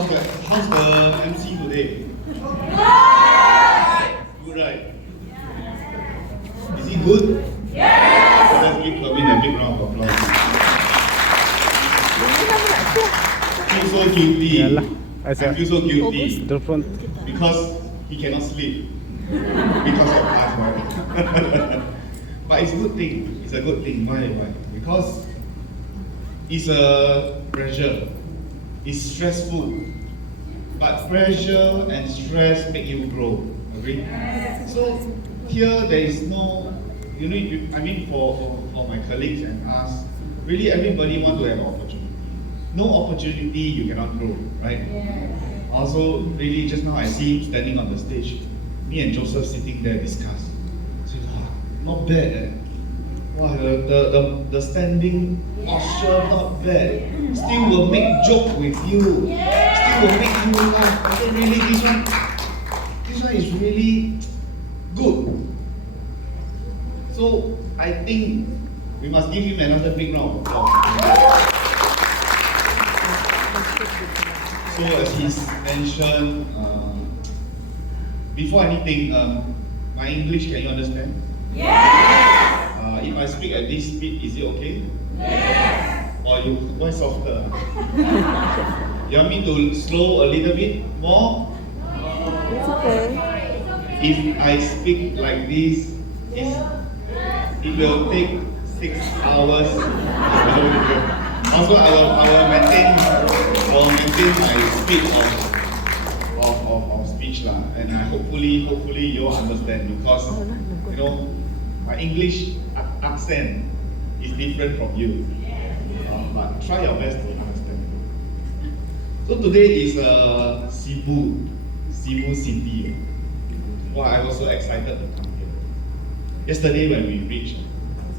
how's the MC today? Good, right? Is he good? Yes! So let's give Kevin a big round of applause. I feel so guilty. I feel so guilty because he cannot sleep because of us, right? But it's a good thing. It's a good thing. Why? Because it's a pressure. It's stressful. But pressure and stress make you grow. Agree? So here there is no, for my colleagues and us, really everybody want to have an opportunity. No opportunity you cannot grow, right? Also, really just now I see him standing on the stage. Me and Joseph sitting there discuss. I said, wow, not bad. Eh? Wow, the standing posture not bad. Still will make joke with you. Still will make you laugh. I said, really, this one is really good. So I think we must give him another big round of applause. So as he's mentioned, before anything, my English, can you understand? Yes! If I speak at this speed, is it okay? Yes! Or you why softer? You want me to slow a little bit more? It's okay. If I speak like this, it will take 6 hours. Also, I will maintain my speed of speech lah, and hopefully you all understand, because my English accent is different from you, but try your best to understand. So today is Cebu City. Wow, I was so excited to come here. Yesterday when we reached,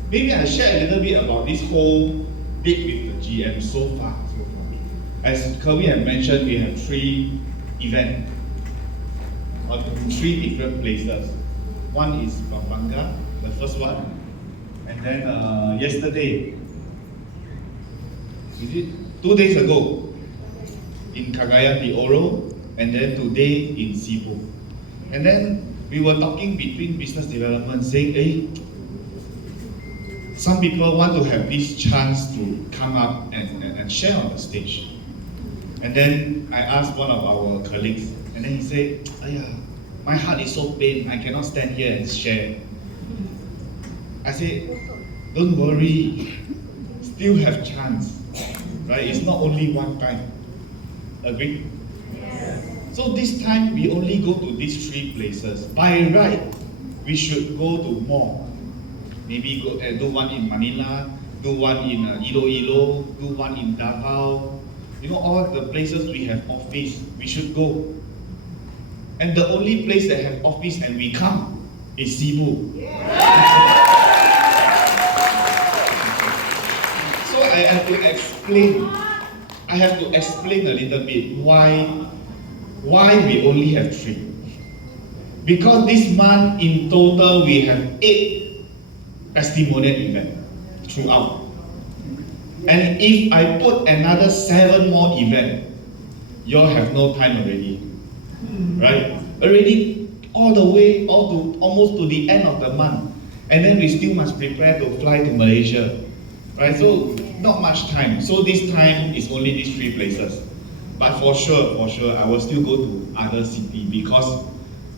maybe I share a little bit about this whole date with the GM so far. As Kerwin had mentioned, we have 3 events on 3 different places. One is Pampanga, the first one, and then yesterday, 2 days ago, in Cagayan de Oro, and then today in Cebu. And then we were talking between business development, saying, hey, some people want to have this chance to come up and share on the stage. And then I asked one of our colleagues, and then he said, my heart is so pain, I cannot stand here and share. I said, don't worry, still have chance, right? It's not only one time. Agree? Yes. So this time we only go to these 3 places. By right, we should go to more. Maybe go do one in Manila, do one in Iloilo, do one in Davao. All the places we have office, we should go. And the only place that have office and we come is Cebu. So I have to explain a little bit why we only have 3. Because this month in total we have 8 testimonial events throughout. And if I put another 7 more events, you all have no time already. Right? Already all the way almost to the end of the month. And then we still must prepare to fly to Malaysia. Right? So not much time. So this time is only these 3 places. But for sure, I will still go to other cities because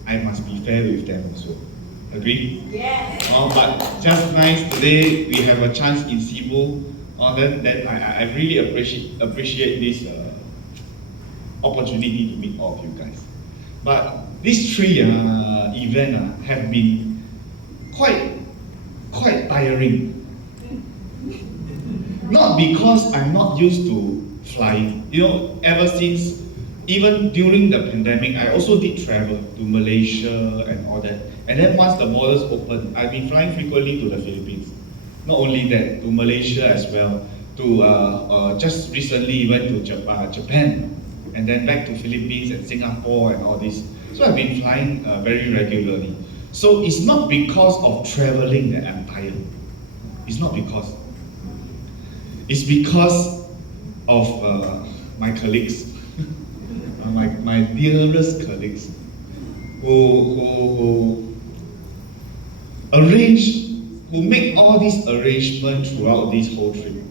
I must be fair with them also. Agree? Yes. But just nice today we have a chance in Cebu. Then I really appreciate this opportunity to meet all of you guys. But these 3 events have been quite tiring. Not because I'm not used to flying. Ever since, even during the pandemic, I also did travel to Malaysia and all that. And then once the borders opened, I've been flying frequently to the Philippines. Not only that, to Malaysia as well. To just recently went to Japan, and then back to Philippines and Singapore and all this. So I've been flying very regularly. So it's not because of traveling that I'm tired. It's not because. It's because of my colleagues. my dearest colleagues who make all these arrangements throughout this whole trip.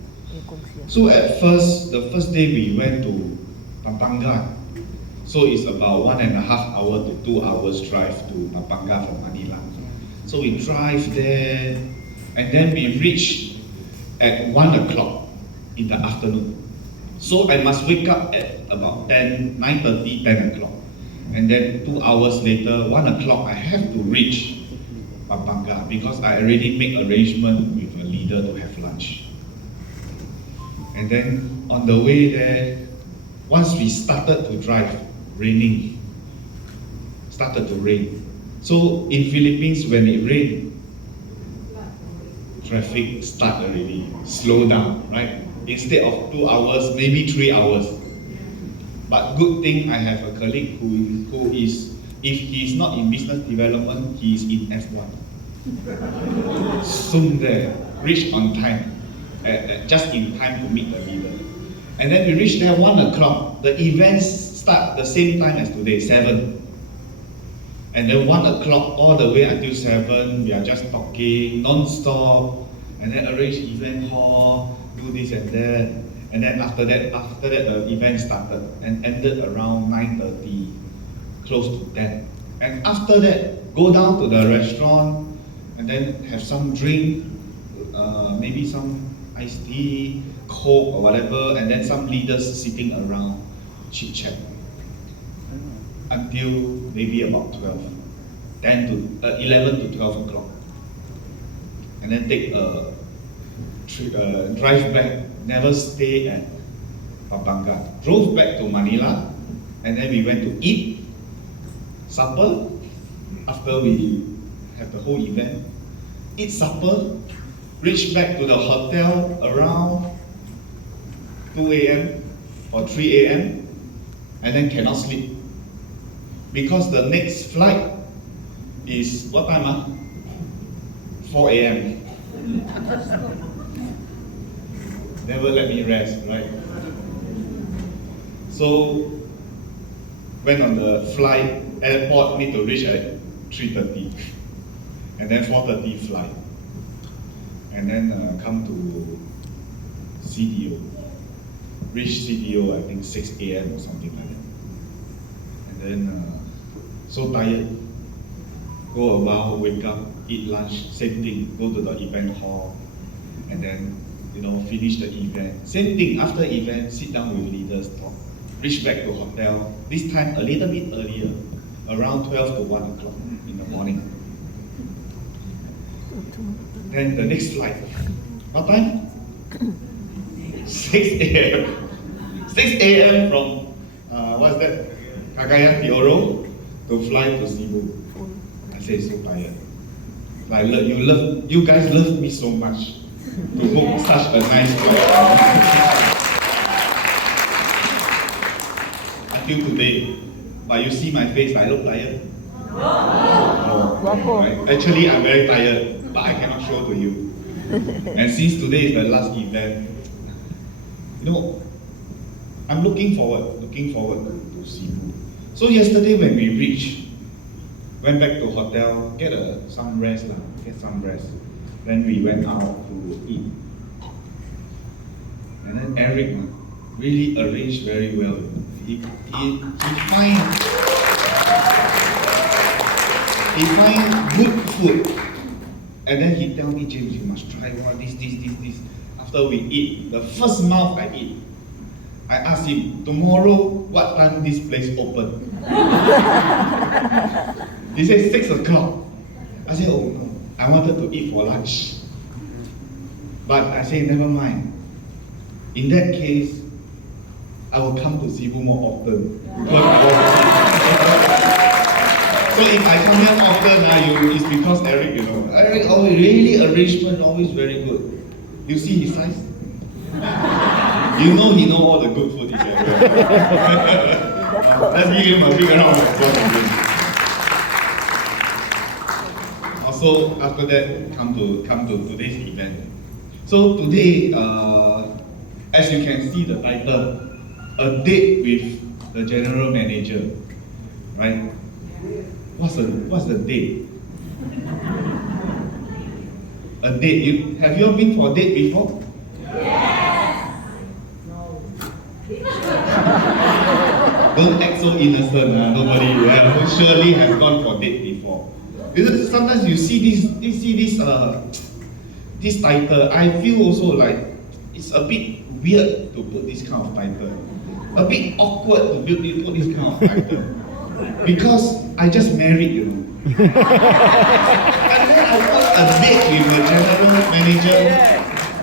So at first, the first day we went to Pampanga. So it's about 1.5 hours to 2 hours drive to Pampanga from Manila. So we drive there, and then we reach at 1 o'clock in the afternoon. So I must wake up at about 9:30, 10 o'clock. And then 2 hours later, 1 o'clock, I have to reach Pampanga because I already make arrangement with a leader to have lunch. And then on the way there, once we started to drive, started to rain. So in Philippines, when it rains, traffic start already, slow down, right? Instead of 2 hours, maybe 3 hours. But good thing I have a colleague who is, if he's not in business development, he is in F1. Soon there, reach on time, just in time to meet the leader. And then we reach there 1 o'clock. The events start the same time as today, 7. And then 1 o'clock all the way until 7, we are just talking non-stop, and then arrange event hall, do this and that. And then after that the event started and ended around 9:30, close to 10. And after that, go down to the restaurant and then have some drink, maybe some iced tea, Coke or whatever, and then some leaders sitting around, chit chat until maybe about 11 to 12 o'clock. And then take a drive back, never stay at Pampanga. Drove back to Manila, and then we went to eat supper after we have the whole event. Eat supper, reach back to the hotel around 2 a.m. or 3 a.m. and then cannot sleep. Because the next flight is what time? 4 a.m. Never let me rest, right? So went on the flight, airport need to reach at 3:30, and then 4:30 flight, and then come to CDO. Reach CDO I think 6 a.m. or something like that, and then so tired. Go about, wake up, eat lunch, same thing. Go to the event hall, and then finish the event. Same thing after event, sit down with leaders, talk. Reach back to hotel. This time a little bit earlier, around 12 to 1 o'clock in the morning. Then the next flight, what time? 6 a.m. 6 a.m. from what's that? Cagayan de Oro to fly to Cebu. I say so tired. Like you guys love me so much to book such a nice flight. Until today, but you see my face, I look tired. No. Right? Actually, I'm very tired, but I cannot show to you. And since today is the last event, I'm looking forward to Cebu. So yesterday when we reached, went back to hotel, get some rest. Then we went out to eat. And then Eric really arranged very well. He find good food. And then he tell me, James, you must try this. After we eat, the first mouth I eat, I asked him, tomorrow, what time this place open? He said 6 o'clock. I said, oh no, I wanted to eat for lunch. But I said, never mind. In that case, I will come to Cebu more often. So if I come here often, it's because Eric, Eric always really arrangement, always very good. You see his size? He know all the good food is here. Let's give him a big round of applause. Also, after that, come to today's event. So today, as you can see the title, a date with the general manager, right? What's the date? A date. Have you all been for a date before? Don't act so innocent, nobody surely has gone for date before. Because sometimes you see this title, I feel also like it's a bit weird to put this kind of title. A bit awkward to put this kind of title. Because I just married, you know. And then I put a date with the general manager.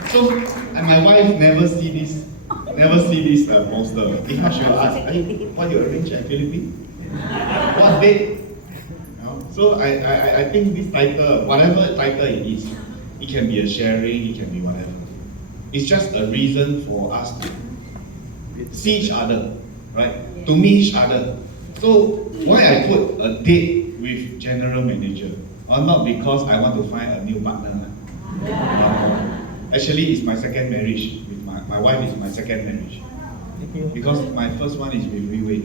So, and my wife never see this poster. If not, she'll ask, hey, what you arrange at Philippines? What date? You know? So I think this title, whatever title it is, it can be a sharing, it can be whatever. It's just a reason for us to see each other, right? To meet each other. So why I put a date with general manager? Not because I want to find a new partner. Actually, it's my second marriage. With my wife is my second marriage. Because my first one is with RIWAY.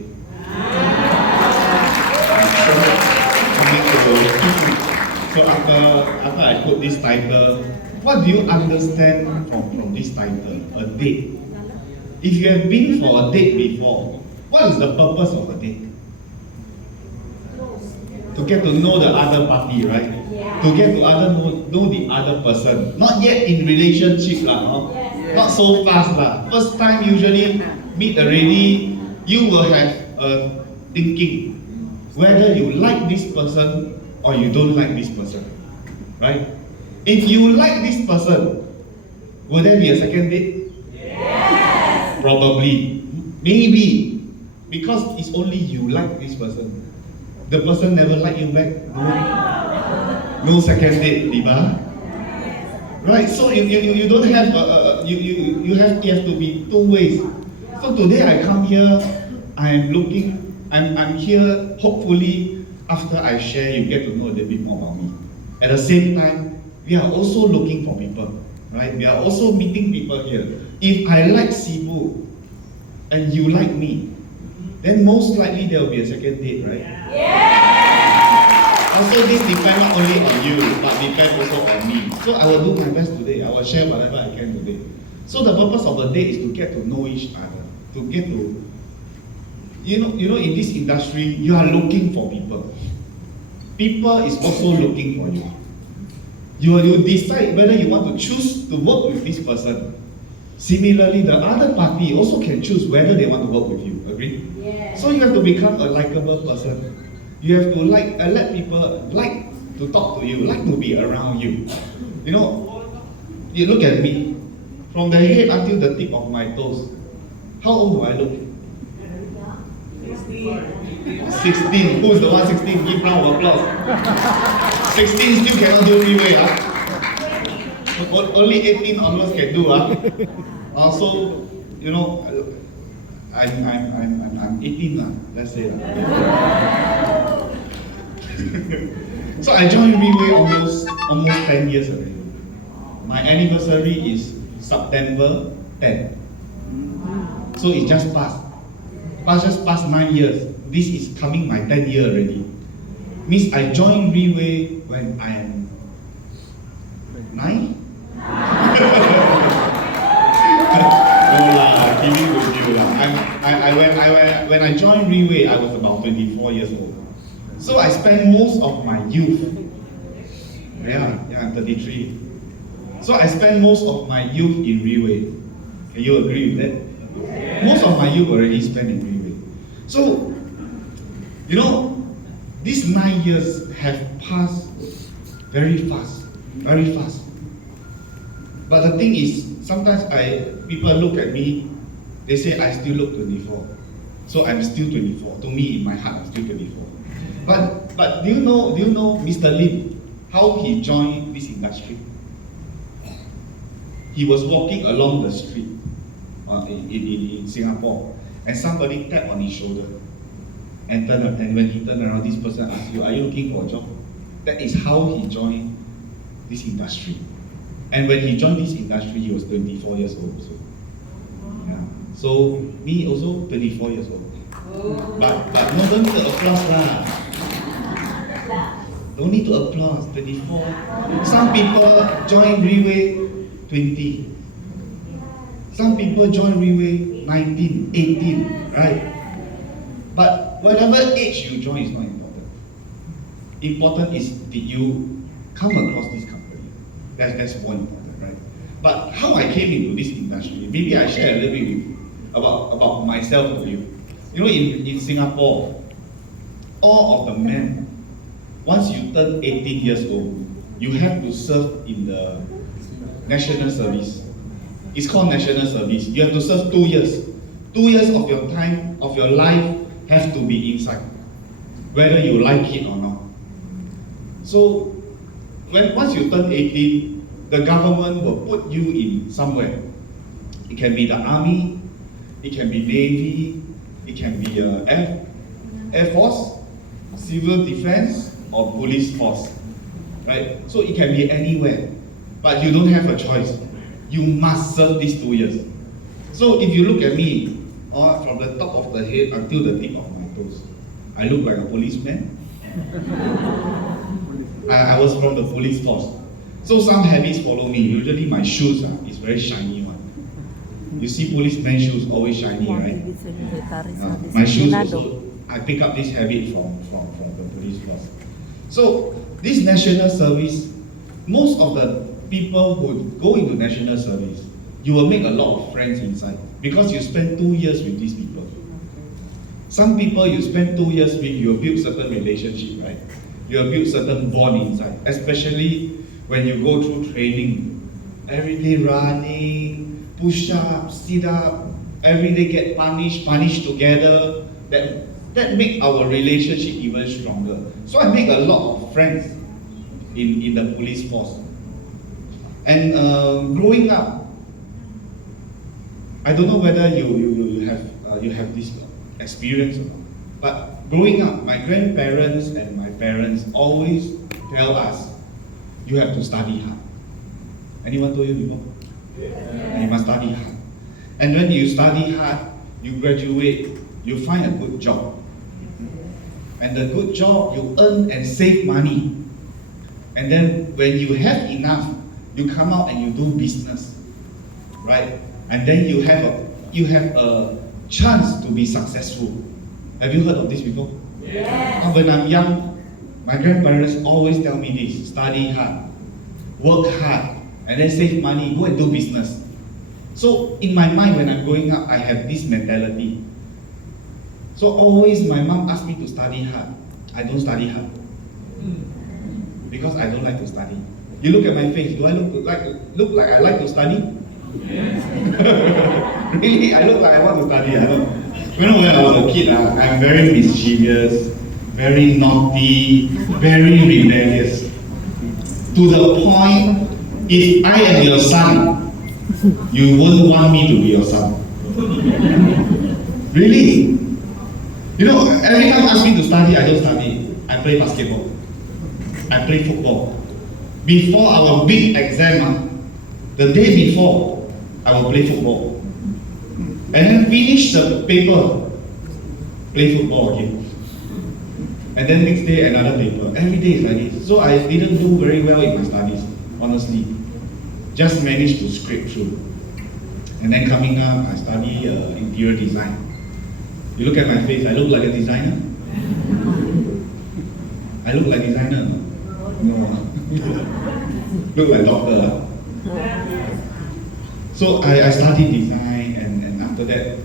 So after I put this title, what do you understand from this title? A date. If you have been for a date before, what is the purpose of a date? To get to know the other party, right? To get to know the other person. Not yet in relationship lah, no? Not so fast lah. First time usually meet already, you will have a thinking whether you like this person or you don't like this person, right? If you like this person, will there be a second date? Yes. Probably, maybe, because it's only you like this person. The person never like you back. No second date, diba? Right. So you don't have you have to be two ways. So today I come here, I'm here. Hopefully, after I share, you get to know a little bit more about me. At the same time, we are also looking for people, right? We are also meeting people here. If I like Cebu and you like me, then most likely there will be a second date, right? Also, this depends not only on you, but depends also on me. So I will do my best today. I will share whatever I can today. So the purpose of a date is to get to know each other, to get to, you know, in this industry, you are looking for people. People is also looking for you. You decide whether you want to choose to work with this person. Similarly, the other party also can choose whether they want to work with you. Agree? Yes. So you have to become a likable person. You have to let people like to talk to you, like to be around you. You know, you look at me, from the head until the tip of my toes. How old do I look? 16. Who's the one 16? Give round of applause. 16 still cannot do RIWAY. Only 18 onwards can do. Also, you know, I'm 18 let's say. So I joined RIWAY almost 10 years already. My anniversary is September 10. So it just passed. Just past 9 years. This is coming my 10th year already. Means I joined RIWAY when I am 9? Kidding with you. When I joined RIWAY, I was about 24 years old. So I spent most of my youth. Yeah, I'm 33. So I spent most of my youth in RIWAY. Can you agree with that? Most of my youth already spent in RIWAY. So, you know, these 9 years have passed very fast, very fast. But the thing is, sometimes people look at me, they say I still look 24. So I'm still 24. To me, in my heart, I'm still 24. But do you know Mr. Lim, how he joined this industry? He was walking along the street in Singapore, and somebody tapped on his shoulder, and when he turned around, this person asked you, "Are you looking for a job?" That is how he joined this industry. And when he joined this industry, he was 24 years old. So, yeah. So me also 24 years old. But no, don't need to applause lah. Don't need to applause. 24. Some people join RIWAY 20. Some people join RIWAY 19, 18, right? But whatever age you join is not important. Important is, did you come across this company? That's more important, right? But how I came into this industry, maybe I share a little bit with, about myself with you. You know, in Singapore, all of the men, once you turn 18 years old, you have to serve in the national service. It's called national service. You have to serve 2 years. 2 years of your time, of your life, have to be inside, whether you like it or not. So, once you turn 18, the government will put you in somewhere. It can be the army, it can be navy, it can be air force, civil defense, or police force, right? So it can be anywhere, but you don't have a choice. You must serve these 2 years. So if you look at me, from the top of the head until the tip of my toes, I look like a policeman. I was from the police force. So some habits follow me. Usually my shoes is very shiny one. You see policeman shoes always shiny, right? My shoes also, I pick up this habit from the police force. So this national service, most of the people who go into national service, you will make a lot of friends inside because you spend 2 years with these people. Some people you spend 2 years with, you will build certain relationship, right? You will build certain bond inside, especially when you go through training. Every day running, push up, sit up, every day get punished together. That make our relationship even stronger. So I make a lot of friends in the police force. And growing up, I don't know whether you have this experience or not. But growing up, my grandparents and my parents always tell us, you have to study hard. Anyone told you before? Yeah. You must study hard. And when you study hard, you graduate, you find a good job. And the good job, you earn and save money. And then when you have enough, you come out and you do business, right? And then you have a chance to be successful. Have you heard of this before? Yes. When I'm young, my grandparents always tell me this: study hard, work hard, and then save money, go and do business. So in my mind, when I'm growing up, I have this mentality. So always my mom asks me to study hard. I don't study hard because I don't like to study. You look at my face. Do I look like I like to study? Really, I look like I want to study. I don't. You know, when I was a kid, I'm very mischievous, very naughty, very rebellious. To the point, if I am your son, you wouldn't want me to be your son. Really? You know, every time you ask me to study, I don't study. I play basketball. I play football. Before our big exam, the day before, I will play football. And then finish the paper, play football again. And then next day, another paper. Every day is like this. So I didn't do very well in my studies, honestly. Just managed to scrape through. And then coming up, I study interior design. You look at my face, I look like a designer? I look like a designer? No. Look like a doctor. So I studied design, and after that,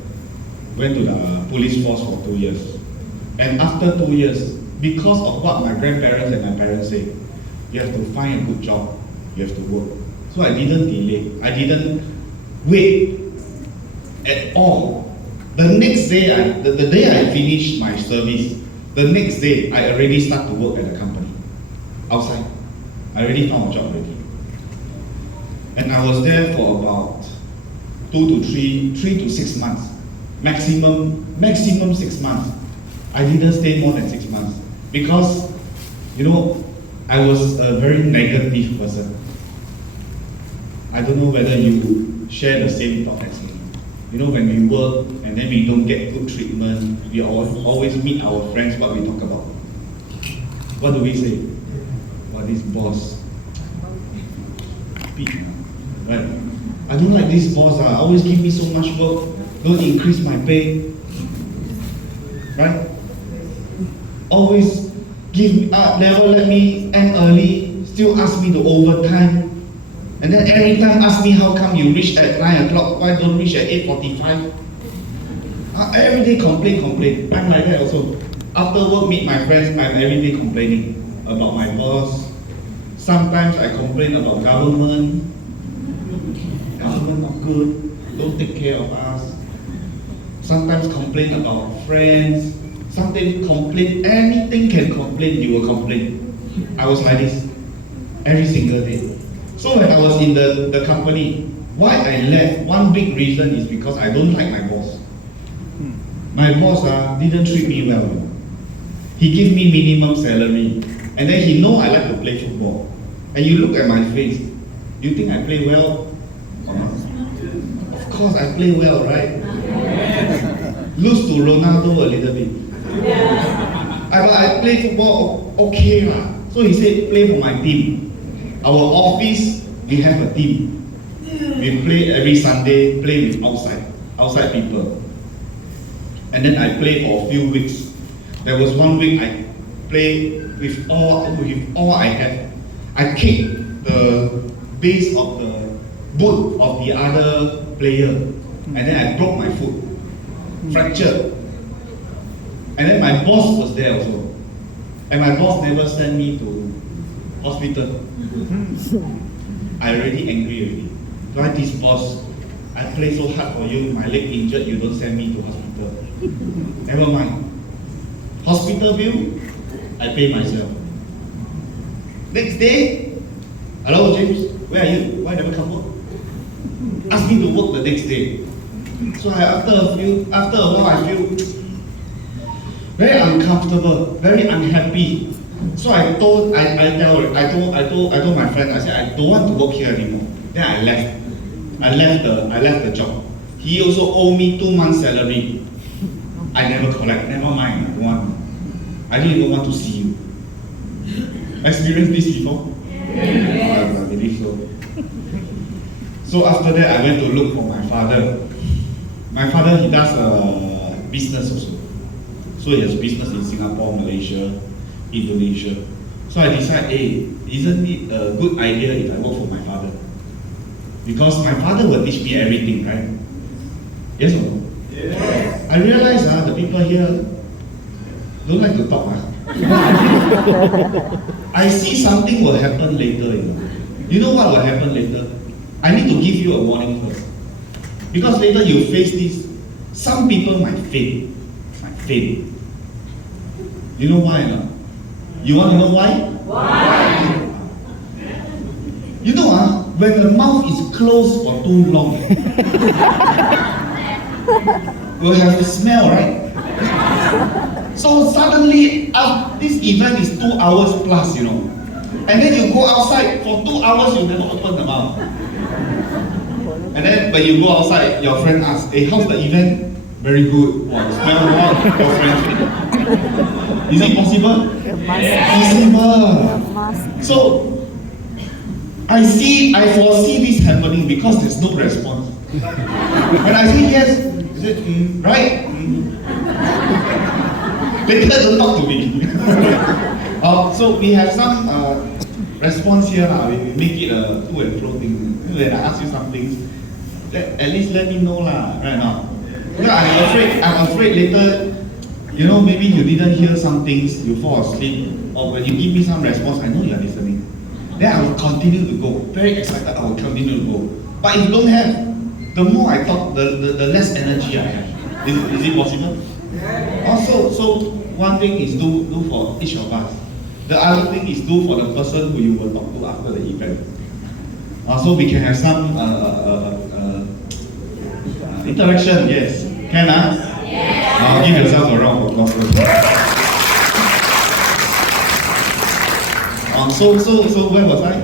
went to the police force for 2 years. And after 2 years, because of what my grandparents and my parents say, you have to find a good job, you have to work. So I didn't delay, I didn't wait at all. The next day, the day I finished my service, the next day I already start to work at the company, outside. I already found a job already. And I was there for about 3 to 6 months. Maximum 6 months. I didn't stay more than 6 months because, you know, I was a very negative person. I don't know whether you share the same thought as me. You know, when we work and then we don't get good treatment, we always meet our friends, what we talk about. What do we say? Well, this boss. Right? I don't like this boss, always give me so much work, don't increase my pay. Right? Always give me, never let me end early, still ask me to overtime. And then every time ask me how come you reach at 9 o'clock, why don't reach at 8:45? Every day complain. I'm like that also. After work, meet my friends, I'm every day complaining about my boss. Sometimes I complain about government. Government not good, don't take care of us. Sometimes complain about friends. Sometimes complain, anything can complain, you will complain. I was like this every single day. So when I was in the company, why I left, one big reason is because I don't like my boss. My boss didn't treat me well. He gave me minimum salary. And then he know I like to play football. And you look at my face, you think I play well or not? Of course I play well, right? Lose to Ronaldo a little bit. But I play football okay lah. So he said, play for my team. Our office, we have a team. We play every Sunday, play with outside people. And then I play for a few weeks. There was one week I played with all I had. I kicked the base of the boot of the other player. And then I broke my foot. Fractured. And then my boss was there also. And my boss never sent me to hospital. I already angry already. Why this boss? I play so hard for you, my leg injured, you don't send me to hospital. Never mind. Hospital bill, I pay myself. Next day, hello James, where are you? Why never come work? Ask me to work the next day. So after a while I feel very uncomfortable, very unhappy. So I told my friend, I said I don't want to work here anymore. Then I left. I left the job. He also owed me 2 months salary. I never collect. Never mind. I don't want. I don't even want to see you. Experienced this before? Yes. I believe so. So after that, I went to look for my father. My father, he does business also. So he has business in Singapore, Malaysia, Indonesia. So I decided, hey, isn't it a good idea if I work for my father? Because my father will teach me everything, right? Yes or no? Yes. I realize the people here don't like to talk. I see something will happen later. You know what will happen later? I need to give you a warning first. Because later you face this, some people might fail. You know why not? You want to know why? Why? You know when the mouth is closed for too long, we'll have the smell, right? So suddenly, this event is 2 hours plus, and then you go outside for 2 hours, you never open the mouth. And then when you go outside, your friend asks, hey, how's the event? Very good. Wow, smell what? Your friend. Is it possible? Possible. So, I foresee this happening because there's no response. When I say yes, is it right? Later don't talk to me. So we have some response here. We make it a to and fro thing. When I ask you some things, at least let me know right now. I'm afraid later, maybe you didn't hear some things, you fall asleep, or when you give me some response, I know you are listening. Then I will continue to go. Very excited, I will continue to go. But if you don't have, the more I talk, the less energy I have. Is it possible? Also, so one thing is do for each of us. The other thing is do for the person who you will talk to after the event. So we can have some interaction, yes. Can Yes. Give yourself a round of applause. So where was I?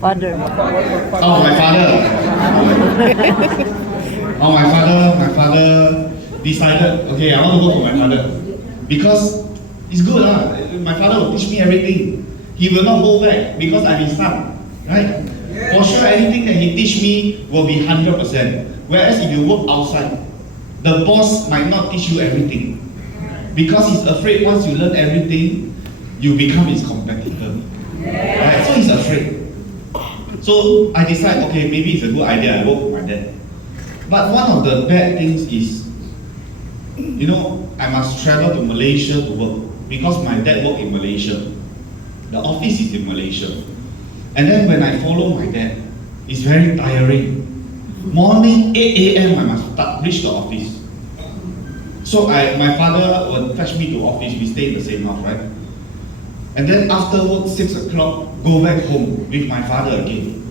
Father. Oh, my father. Now my father decided, okay, I want to work for my father. Because it's good, my father will teach me everything. He will not hold back because I'm his son, right? For sure, anything that he teach me will be 100%. Whereas if you work outside, the boss might not teach you everything. Because he's afraid once you learn everything, you become his competitor. Right? So he's afraid. So I decide, okay, maybe it's a good idea, I work with my dad. But one of the bad things is, you know, I must travel to Malaysia to work. Because my dad worked in Malaysia. The office is in Malaysia. And then when I follow my dad, it's very tiring. Morning 8 a.m. I must reach the office. So my father would fetch me to office, we stay in the same house, right? And then after work, 6 o'clock, go back home with my father again.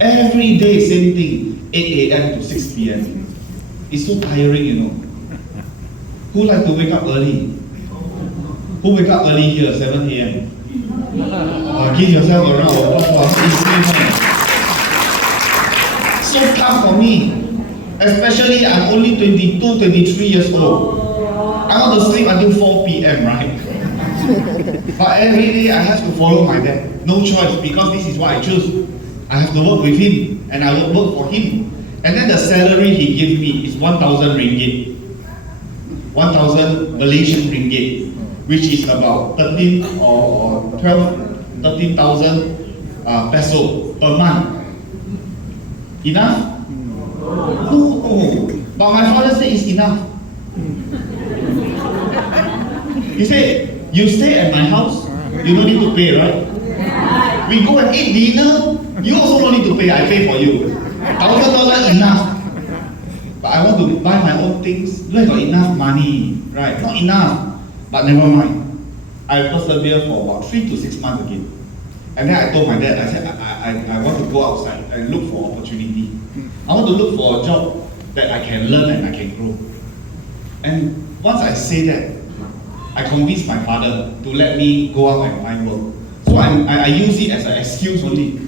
Every day, same thing, 8 a.m. to 6 p.m. It's so tiring, you know. Who like to wake up early? Who wake up early here, 7 a.m.? Give yourself a round of applause. So tough for me. Especially I'm only 22, 23 years old. I want to sleep until 4 p.m., right? But every day I have to follow my dad. No choice, because this is what I choose. I have to work with him, and I will work for him. And then the salary he gives me is 1,000 ringgit. 1,000 Malaysian ringgit, which is about 13,000 peso per month. Enough? No. But my father said it's enough. He said, you stay at my house, you don't need to pay, right? We go and eat dinner, you also don't need to pay, I pay for you. $1,000 enough. But I want to buy my own things. You have got enough money, right? Not enough. But never mind. I persevered for about 3 to 6 months again. And then I told my dad, I said, I want to go outside and look for opportunity. I want to look for a job that I can learn and I can grow. And once I say that, I convinced my father to let me go out and find work. So I use it as an excuse only.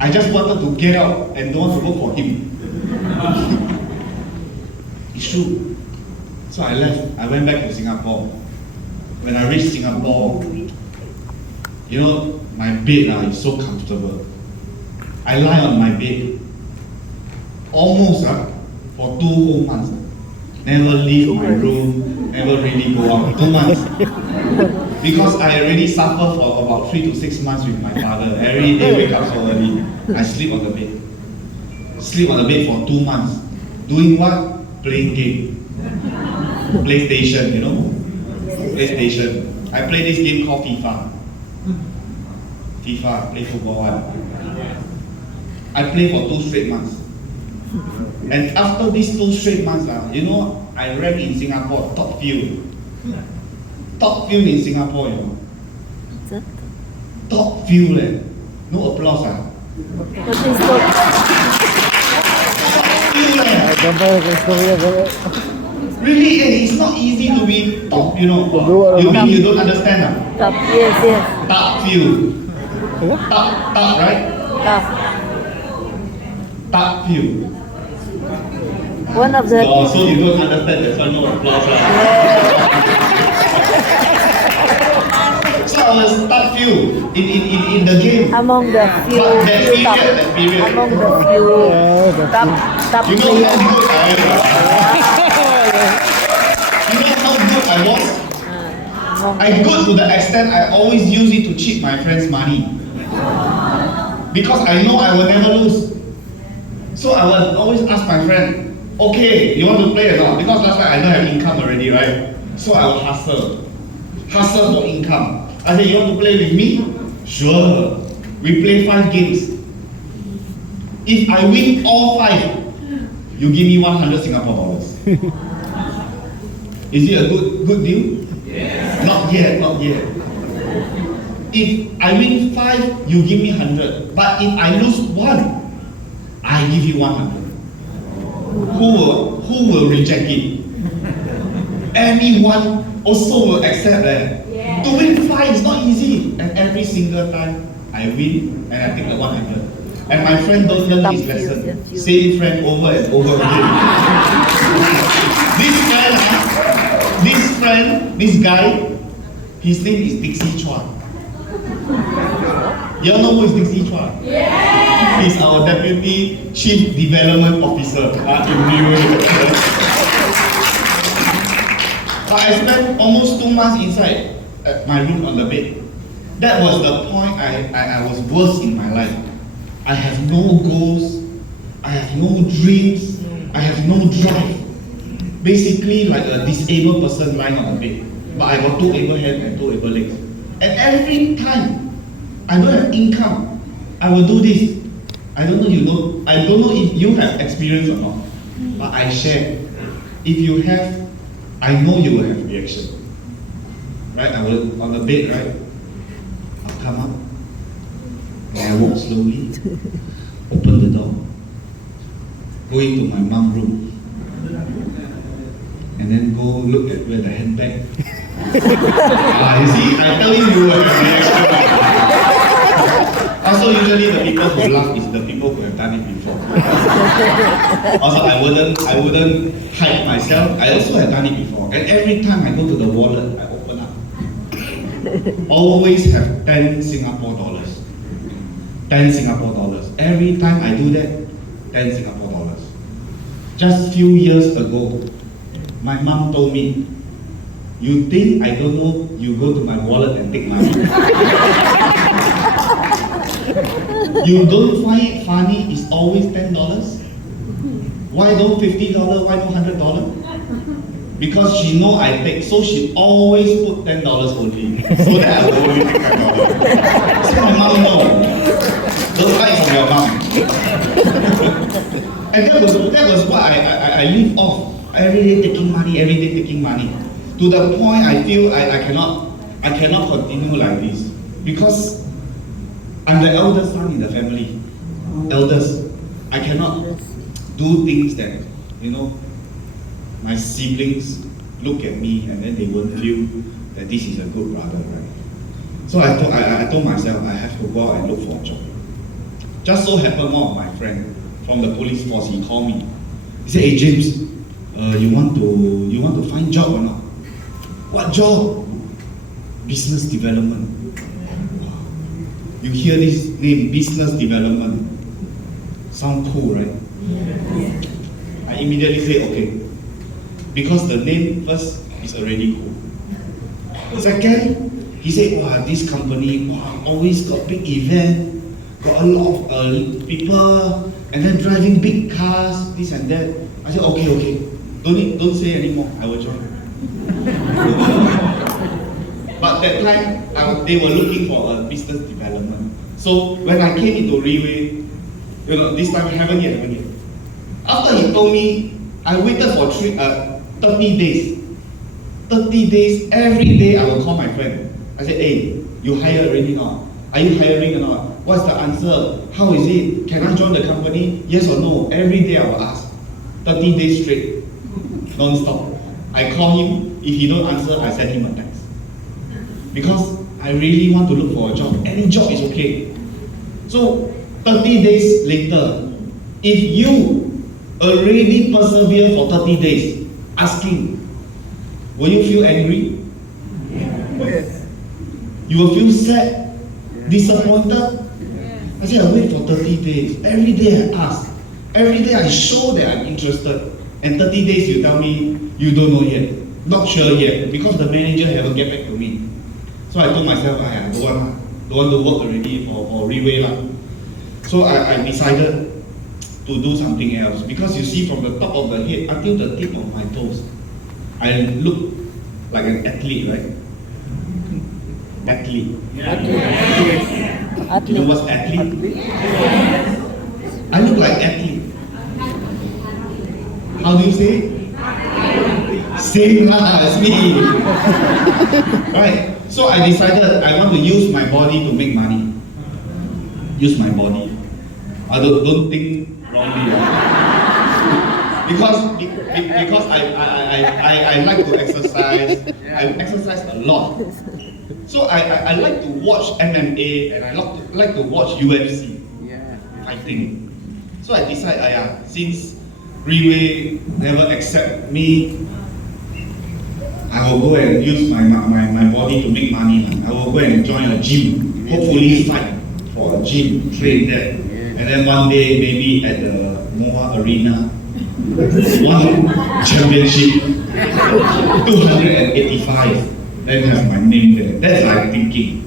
I just wanted to get out and don't want to work for him. It's true. So I left. I went back to Singapore. When I reached Singapore, you know, my bed is so comfortable. I lie on my bed almost for 2 whole months. Never leave my room, never really go out. 2 months. Because I already suffered for about 3 to 6 months with my father. Every day wake up so early. I sleep on the bed. Sleep on the bed for 2 months. Doing what? Playing game. PlayStation, you know? PlayStation. I play this game called FIFA. FIFA, play football one. I play for 2 straight months. And after these 2 straight months, you know, I rank in Singapore, top few. Top few in Singapore, you know. Top few, no applause. What is top? Really, it's not easy to be top, you know. You mean you don't understand? Top, yes. Top few. Top, right? Top few. One of the... Oh, so you don't understand, that's why no applause. So I was top few in the game. Among the few, But that period. among the few top You know players. how good I am? You know how good I was? I good to the extent I always use it to cheat my friends' money. Because I know I will never lose. So I will always ask my friend, okay, you want to play or not? Because last time I don't have income already, right? So I will hustle for income. I say, you want to play with me? Sure. We play 5 games. If I win all 5, you give me 100 Singapore dollars. Is it a good deal? Yes. Not yet. If I win 5, you give me 100. But if I lose 1, I give you 100. Who will reject it? Anyone also will accept that. Yes. To win 5 is not easy. And every single time I win and I take the 100. And my friend don't learn his lesson. Same friend over and over again. This guy, his name is Dixie Chua. You all know who is Dixie Chua? Yes. He's our Deputy Chief Development Officer in RIWAY. I spent almost 2 months inside my room on the bed. That was the point I was worst in my life. I have no goals, I have no dreams, I have no drive. Basically like a disabled person lying on the bed. But I got 2 able hands and 2 able legs. And every time I don't have income, I will do this. I don't know if you have experience or not, but I share. If you have, I know you will have reaction. Right? I will on the bed, right? I'll come up. And I walk slowly, open the door, go into my mom's room, and then go look at where the handbag. You see, I tell you will have reaction. Also, usually the people who laugh is the people who have done it before. Also, I wouldn't hide myself. I also have done it before. And every time I go to the wallet, I open up. Always have 10 Singapore dollars. 10 Singapore dollars. Every time I do that, 10 Singapore dollars. Just few years ago, my mom told me, "You think I don't know you go to my wallet and take money?" You don't find it funny, it's always $10? Why don't $50? Why not $100? Because she know I take, so she always put $10 only, so that I will only take $10. So my mom know. Don't hide from your mom. And that was what I live off. Every day taking money. To the point I feel I cannot continue like this. Because I'm the eldest son in the family. Eldest. I cannot do things that, my siblings look at me and then they won't feel that this is a good brother, right? So I told myself I have to go out and look for a job. Just so happened one of my friends from the police force, he called me. He said, "Hey James, you want to find job or not?" "What job?" "Business development." You hear this name, business development. Sound cool, right? I immediately say, okay. Because the name first is already cool. Second, he said, "Wow, this company, always got big event, got a lot of people, and then driving big cars, this and that." I said, okay. Don't say anymore, I will join. But that time, they were looking for a business development. So when I came into RIWAY, this time, haven't yet. After he told me, I waited for 30 days. 30 days, every day I will call my friend. I said, "Hey, you hired already not? Are you hiring or not? What's the answer? How is it? Can I join the company? Yes or no?" Every day I will ask. 30 days straight, non-stop. I call him, if he don't answer, I send him a text. Because I really want to look for a job. Any job is okay. So 30 days later, if you already persevere for 30 days, asking, will you feel angry? Yes. You will feel sad, disappointed? I said, I wait for 30 days. Every day I ask. Every day I show that I'm interested. And 30 days you tell me, you don't know yet. Not sure yet. Because the manager haven't get back to me. So I told myself, I don't want to work already for RIWAY. So I decided to do something else. Because you see from the top of the head until the tip of my toes, I look like an athlete, right? Athlete. You know what's athlete? I look like athlete. How do you say it? Same lah, as me. Right. So I decided I want to use my body to make money. Use my body. I don't think wrongly. Because I like to exercise. I exercise a lot. So I like to watch MMA and I like to watch UFC. fighting. So I decide, since RIWAY never accept me, I will go and use my body to make money. I will go and join a gym, hopefully fight for a gym, train there. And then one day, maybe at the Moa Arena, one championship, 285, then have my name there. That's like thinking.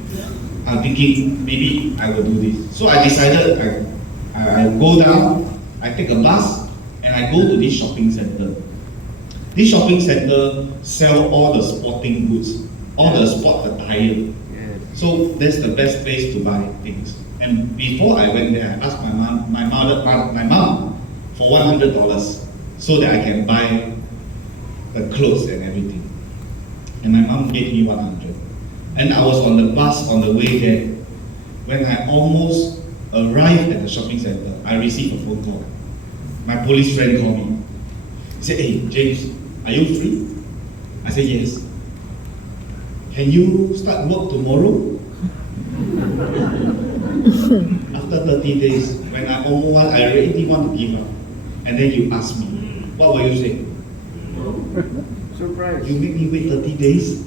I'm thinking maybe I will do this. So I decided I go down, I take a bus, and I go to this shopping center. This shopping center sell all the sporting goods, all the sport attire. So that's the best place to buy things. And before I went there, I asked my mom for $100 so that I can buy the clothes and everything. And my mom gave me 100. And I was on the bus on the way there. When I almost arrived at the shopping center, I received a phone call. My police friend called me. He said, "Hey, James, are you free?" I said, "Yes." "Can you start work tomorrow?" After 30 days, when I already want to give up, and then you ask me, what will you say? Surprise. You make me wait 30 days?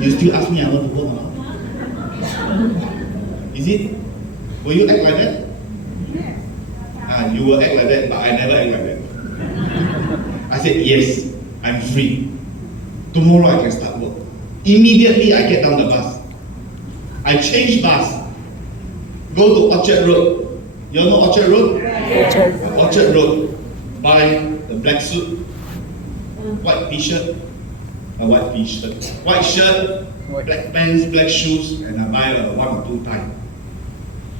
You still ask me I want to work or not? Is it? Will you act like that? You will act like that, but I never act like that. I said, yes, I'm free. Tomorrow I can start work. Immediately I get down the bus. I change bus. Go to Orchard Road. You all know Orchard Road? Orchard Road. Buy the black suit, white t-shirt, white shirt, black pants, black shoes, and I buy 1 or 2 ties.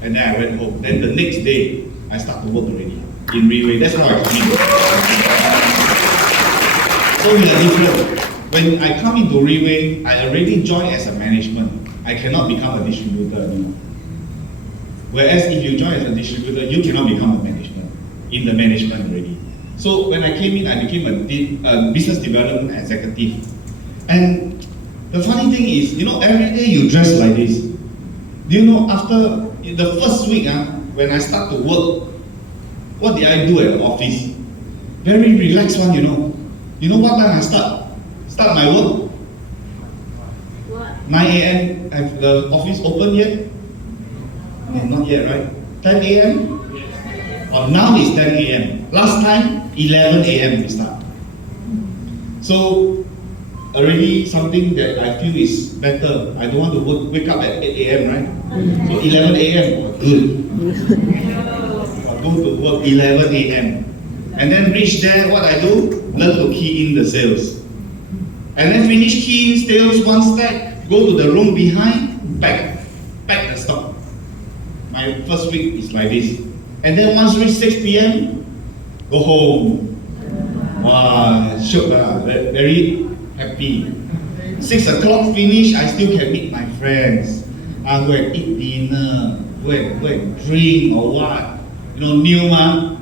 And then I went home. Then the next day, I start to work already in RIWAY. That's how I come in. So we are different. When I come into RIWAY, I already joined as a management. I cannot become a distributor anymore. Whereas if you join as a distributor, you cannot become a management, in the management already. So when I came in, I became a business development executive. And the funny thing is, every day you dress like this. Do you know, after the first week, when I start to work, what did I do at the office? Very relaxed one, You know what time I start my work? What? 9 a.m. Have the office open yet? No, not yet, right? 10 a.m.? Or now it's 10 a.m. Last time, 11 a.m. we start. So, already something that I feel is better. I don't want to wake up at 8 a.m., right? So 11 a.m., good. I go to work 11 a.m. And then reach there, what I do? Learn to key in the sales. And then finish keying sales one stack, go to the room behind, pack the stock. My first week is like this. And then once reach 6 p.m., go home. Wow, very happy. 6 o'clock finish, I still can meet my friends. I go and eat dinner, go and drink or what. New man.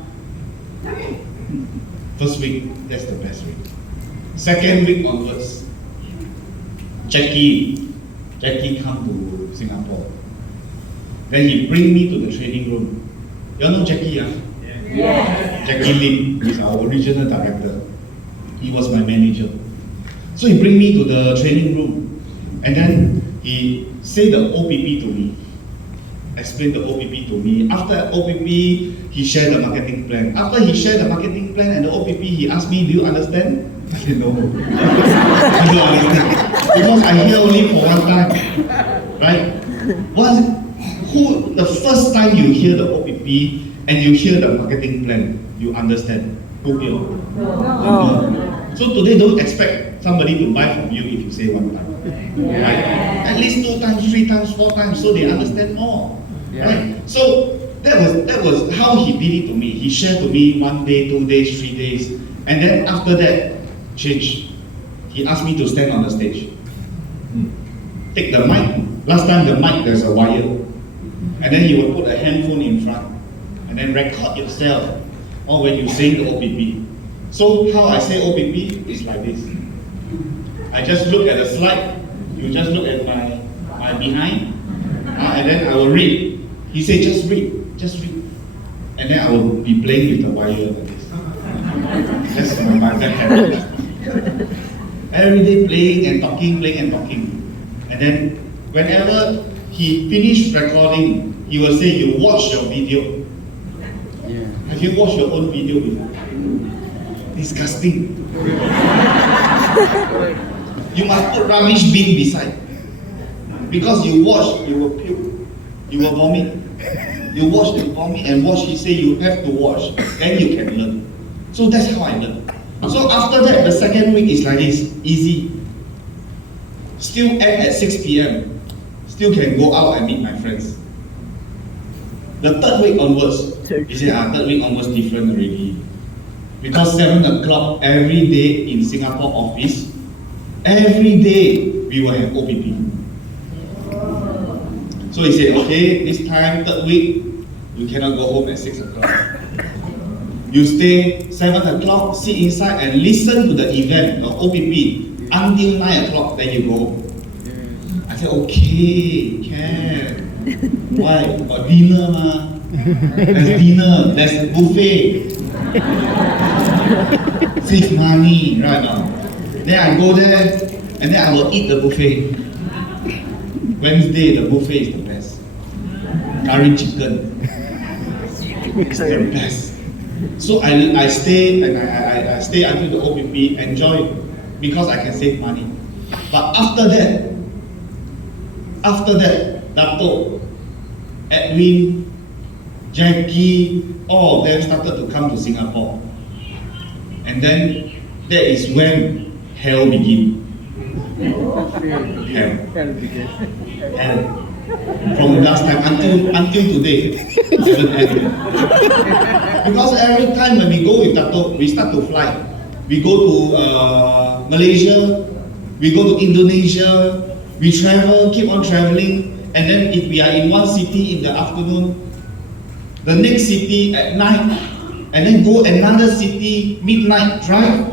First week, that's the best week. Second week onwards, Jackie come to Singapore. Then he bring me to the training room. You know Jackie, Yes. Jackie Lim is our regional director. He was my manager. So he bring me to the training room. And then he say the OPP to me. Explain the OPP to me. After OPP, he shared the marketing plan. After he shared the marketing plan and the OPP, he asked me, "Do you understand?" I said, "No." I don't understand. Because I hear only for one time. Right? The first time you hear the OPP and you hear the marketing plan, you understand? Google. No. So today, don't expect somebody to buy from you if you say one time. Right? At least 2 times, 3 times, 4 times, so they understand more. Right? So that was how he did it to me. He shared to me 1 day, 2 days, 3 days, and then after that, change. He asked me to stand on the stage. Take the mic. Last time the mic there's a wire, and then he will put a handphone in front, and then record yourself, or when you say the OPP. So how I say OPP is like this. I just look at the slide. You just look at my behind, and then I will read. He said, just read. and then I will be playing with the wire like this. That's my bad habit. Every day playing and talking, and then whenever he finished recording, he will say, "You watch your video." Yeah. Have you watched your own video before? Disgusting. You must put rubbish bin beside. Because you watch, you will puke, you will vomit. You watch the vomit and watch, he say you have to watch, then you can learn. So that's how I learn. So after that, the second week is like this, easy. Still end at 6 p.m. Still can go out and meet my friends. The third week onwards, he said, third week onwards different already. Because 7 o'clock every day in Singapore office, every day we will have OPP. So he said, okay, this time, third week, you cannot go home at 6 o'clock. You stay 7 o'clock, sit inside and listen to the event, the OPP, until 9 o'clock, then you go home. I said, okay, can. Why? Got dinner, ma. There's dinner, there's buffet. Save money, right now. Then I go there, and then I will eat the buffet. Wednesday, the buffet is the best. Curry chicken. It's the best. So I stay and I stay until the OPP, enjoy because I can save money. But after that, Dato, Edwin, Jackie, all of them started to come to Singapore. And then that is when hell begins. Hell. From last time until today, haven't ended. Because every time when we go with Dato, we start to fly. We go to Malaysia, we go to Indonesia, we travel, keep on traveling, and then if we are in one city in the afternoon, the next city at night, and then go another city, midnight drive,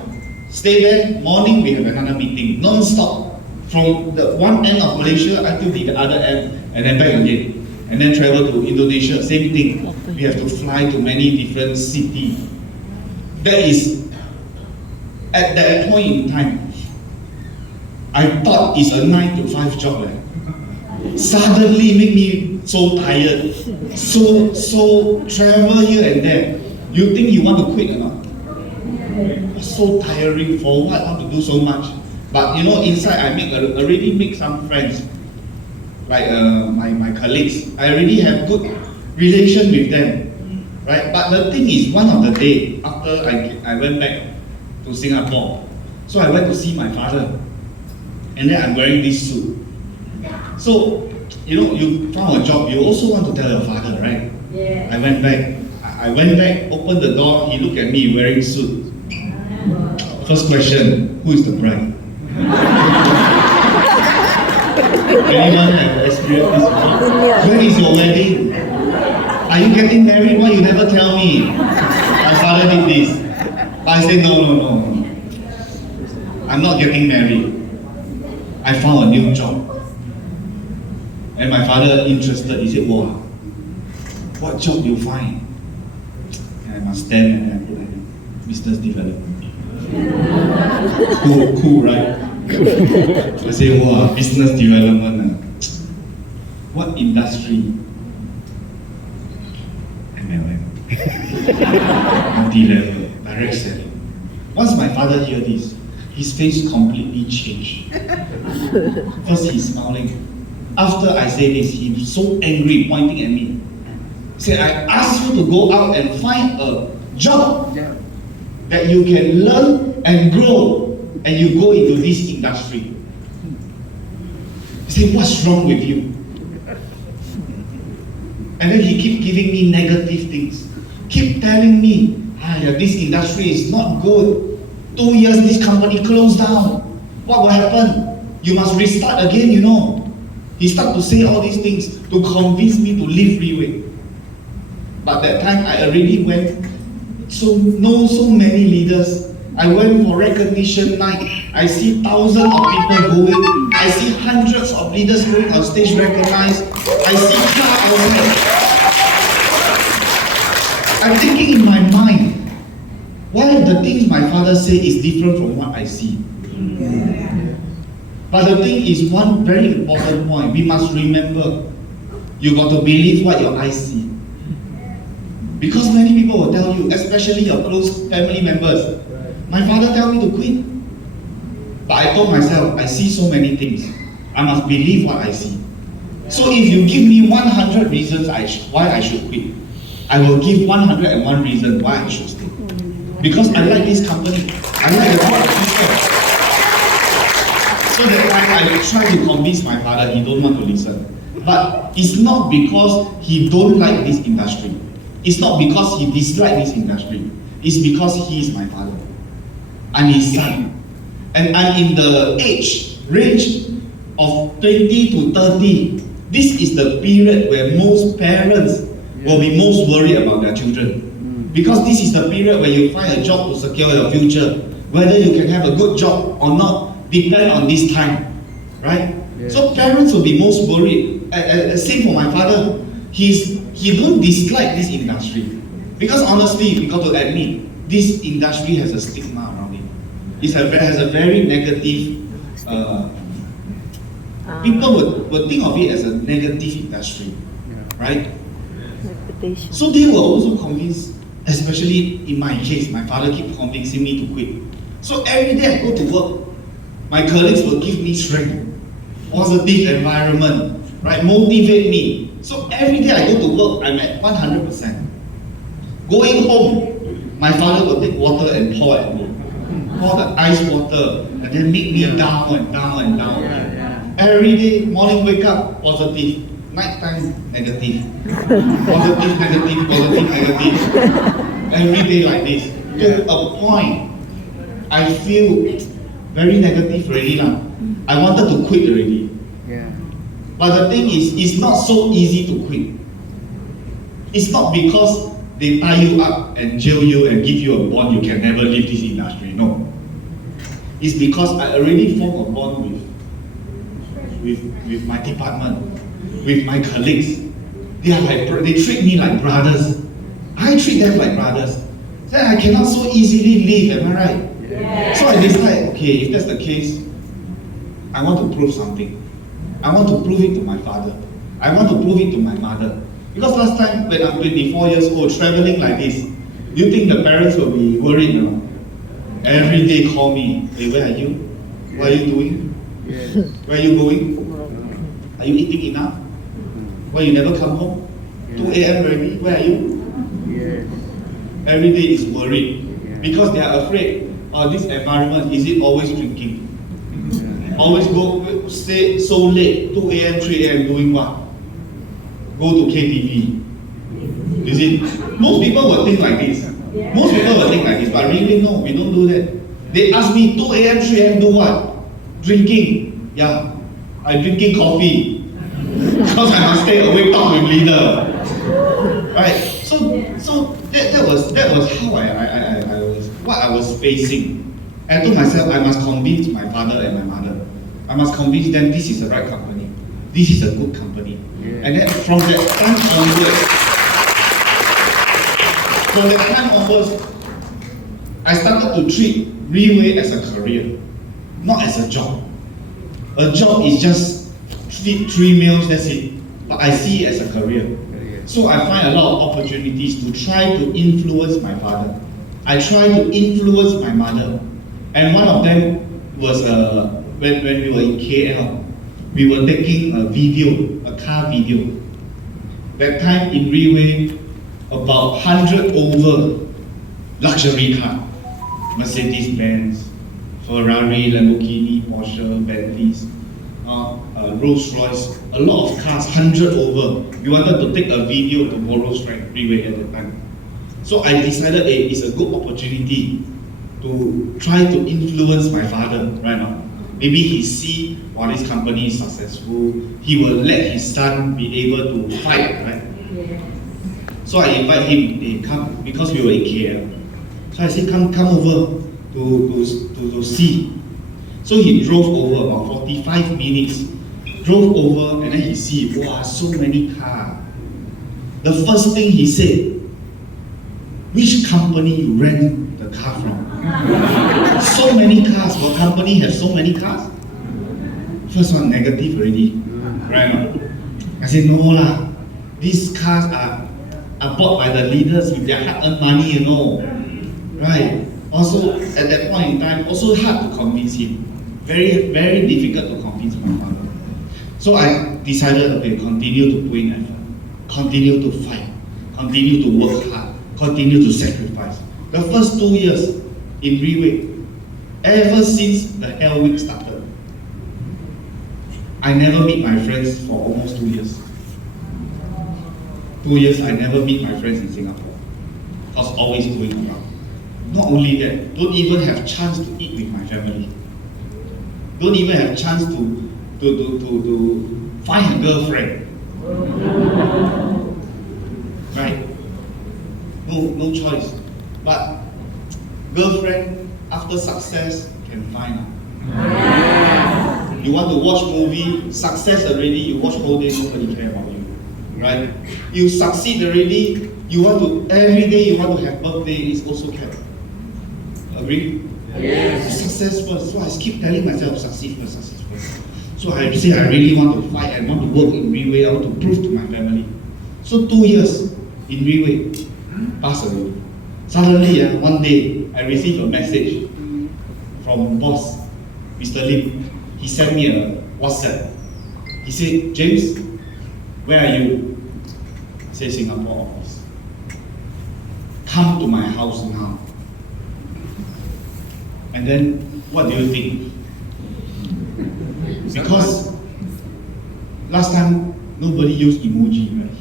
stay there, morning we have another meeting, non-stop. From the one end of Malaysia until the other end, and then back again. And then travel to Indonesia, same thing. We have to fly to many different cities. That is, at that point in time, I thought it's a 9 to 5 job. Suddenly make me so tired. So travel here and there. You think you want to quit or not? So tiring, for what? I want to do so much. But you know, inside I already make some friends, like my colleagues. I already have good relation with them, right? But the thing is, one of the day after I went back to Singapore, so I went to see my father, and then I'm wearing this suit. So you know, you found a job, you also want to tell your father, right? Yeah. I went back, opened the door. He looked at me wearing suit. First question: who is the bride? Anyone have experienced this before? When is your wedding? Are you getting married? Why you never tell me? My father did this. But I said, no. I'm not getting married. I found a new job. And my father interested. He said, wow, what job you find? And I must stand and I put like business development. Cool, right? I say, wow, business development. What industry? MLM. Multi-level, direct selling. Once my father heard this, his face completely changed. First he's smiling. After I say this, he's so angry, pointing at me. He said, I asked you to go out and find a job that you can learn and grow, and you go into this industry. He said, what's wrong with you? And then he keep giving me negative things. Keep telling me, this industry is not good. 2 years this company closed down. What will happen? You must restart again, you know. He started to say all these things to convince me to leave RIWAY. But that time I already went, know so many leaders. I went for recognition night. I see thousands of people going. I see hundreds of leaders going on stage recognized. I see car outside. I'm thinking in my mind, why the things my father say is different from what I see. But the thing is, one very important point, we must remember, you got to believe what your eyes see. Because many people will tell you, especially your close family members, my father tell me to quit. But I told myself, I see so many things. I must believe what I see. So if you give me 100 reasons why I should quit, I will give 101 reasons why I should stay. Because I like this company. I like the work people. So that I try to convince my father he don't want to listen. But it's not because he don't like this industry. It's not because he dislike this industry. It's because he is my father. I'm his son. And I'm in the age range of 20 to 30. This is the period where most parents will be most worried about their children. Because this is the period where you find a job to secure your future. Whether you can have a good job or not, depend on this time. Right? Yeah. So parents will be most worried. Same for my father. He don't dislike this industry. Because honestly, we got to admit, this industry has a stigma around it. It has a very negative, people would think of it as a negative industry, right? Reputation. So they were also convinced, especially in my case, my father kept convincing me to quit. So every day I go to work, my colleagues will give me strength, positive environment, right? Motivate me. So every day I go to work, I'm at 100%. Going home, my father will take water and pour at me. Pour the ice water and then make me down and down and down. Every day, morning wake up, positive. Night time, negative. Positive, negative, positive, negative. Every day like this. To a point, I feel very negative already now. I wanted to quit already. But the thing is, it's not so easy to quit. It's not because they tie you up and jail you and give you a bond you can never leave this industry. No. It's because I already formed a bond with my department, with my colleagues. They treat me like brothers. I treat them like brothers. Then I cannot so easily leave, am I right? Yeah. So I decided, okay, if that's the case, I want to prove something. I want to prove it to my father. I want to prove it to my mother. Because last time, when I'm 24 years old, traveling like this, do you think the parents will be worried now? Every day call me, hey, where are you? What are you doing? Yes. Where are you going? Are you eating enough? Why you never come home? 2 a.m. already, where are you? Yes. Every day is worried. Because they are afraid, this environment, is it always drinking? Always go, stay so late, 2 a.m., 3 a.m. doing what? Go to KTV. Is it? Most people will think like this. Most people will think like this, but really no, we don't do that. They ask me 2 a.m., 3 a.m. do what? Drinking. Yeah, I'm drinking coffee. Because I must stay awake, talk with leader. Right? So that was how I was facing. I told myself I must convince my father and my mother. I must convince them this is the right company. This is a good company. And then from that time onwards, I started to treat RIWAY as a career, not as a job. A job is just 3 meals, that's it. But I see it as a career. So I find a lot of opportunities to try to influence my father. I try to influence my mother. And one of them was when we were in KL, we were taking a video, a car video. That time in RIWAY, about 100 over luxury car, Mercedes-Benz, Ferrari, Lamborghini, Porsche, Bentleys, Rolls-Royce, a lot of cars, 100 over. We wanted to take a video to borrow RIWAY at the time. So I decided it's a good opportunity to try to influence my father right now. Maybe he see while this company is successful, he will let his son be able to fight, right? Yeah. So I invite him, hey, come, because we were in KL. So I said, come over to see. So he drove over about 45 minutes, drove over, and then he see, wow, so many cars. The first thing he said, which company you rent the car from? So many cars. What company has so many cars? First one, negative already. Right now. I said, no lah. These cars are bought by the leaders with their hard-earned money, you know. Right. Also, at that point in time, also hard to convince him. Very, very difficult to convince my father. So I decided, okay, continue to put in effort. Continue to fight. Continue to work hard. Continue to sacrifice. The first 2 years in RIWAY, ever since the Hell Week started, I never meet my friends for almost 2 years. 2 years I never meet my friends in Singapore. I was always going around. Not only that, don't even have chance to eat with my family. Don't even have chance to find a girlfriend. Right? No choice. But girlfriend after success can find. You want to watch movie, success already, you watch whole day, nobody care about you. Right? You succeed already, you want to, every day you want to have birthday, it's also kept. Agree? Yes. Success first. So I keep telling myself, succeed first, success first. So I say I really want to fight, I want to work in RIWAY, I want to prove to my family. So 2 years in RIWAY, passed away. Suddenly, one day, I received a message from boss, Mr. Lim. He sent me a WhatsApp. He said, James, where are you? I said, Singapore office. Come to my house now. And then, what do you think? Because last time, nobody used emoji, right?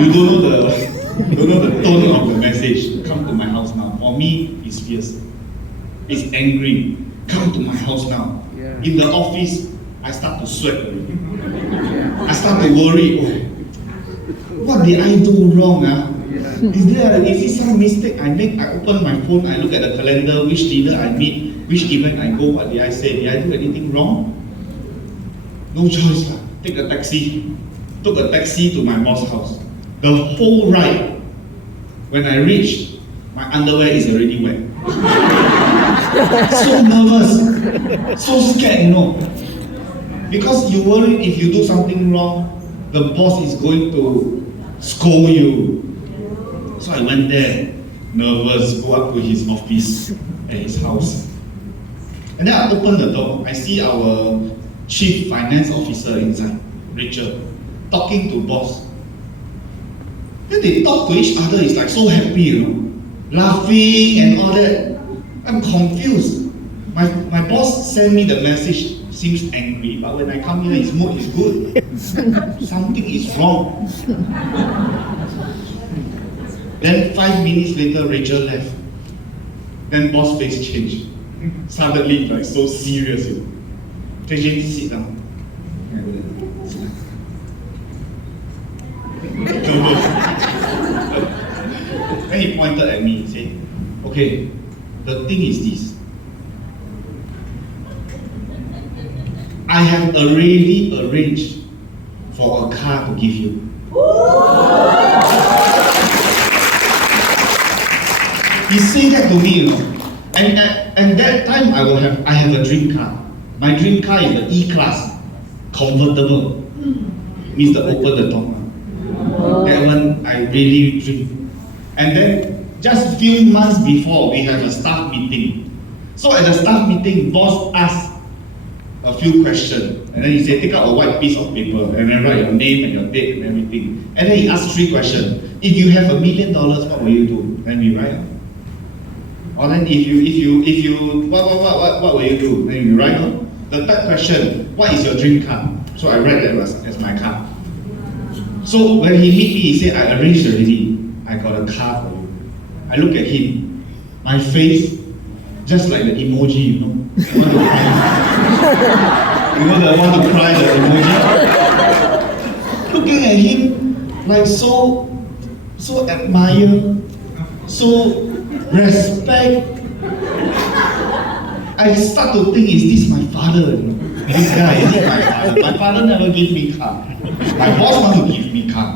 You don't know the tone of the message. Come to my house now. For me, it's fierce. It's angry. Come to my house now. Yeah. In the office, I start to sweat already. I start to worry. Oh, what did I do wrong? Is it some mistake I make? I open my phone, I look at the calendar, which leader I meet, which event I go, what did I say? Did I do anything wrong? No choice. Take a taxi. Took a taxi to my boss' house. The whole ride, when I reached, my underwear is already wet. So nervous, so scared, you know. Because you worry if you do something wrong, the boss is going to scold you. So I went there, nervous, go up to his office at his house. And then I opened the door. I see our chief finance officer inside, Rachel, talking to boss. Then they talk to each other, it's like so happy, you know, laughing and all that. I'm confused. My boss sent me the message, seems angry, but when I come here, his mood is good. Something is wrong. Then 5 minutes later, Rachel left. Then boss face changed. Suddenly, like so serious. You know. James, sit down. Then he pointed at me and said, okay, the thing is this. I have already arranged for a car to give you. He said that to me, you know. And that time I have a dream car. My dream car is the E-Class, convertible. Means the open the top. That one I really dream. And then just a few months before, we have a staff meeting. So at the staff meeting, boss asked a few questions. And then he said, take out a white piece of paper and then write your name and your date and everything. And then he asked 3 questions. If you have $1 million, what will you do? Then we write. Or then if you what will you do? Then you write. The third question, what is your dream car? So I write that as my car. So when he meet me, he said, I arranged already. I got a car for you. I look at him, my face, just like the emoji, you know. You know the want to cry, the emoji? Looking at him, like so admire, so respect. I start to think, is this my father? You know? This guy, is it my father? My father never gave me car. My boss want to give me car.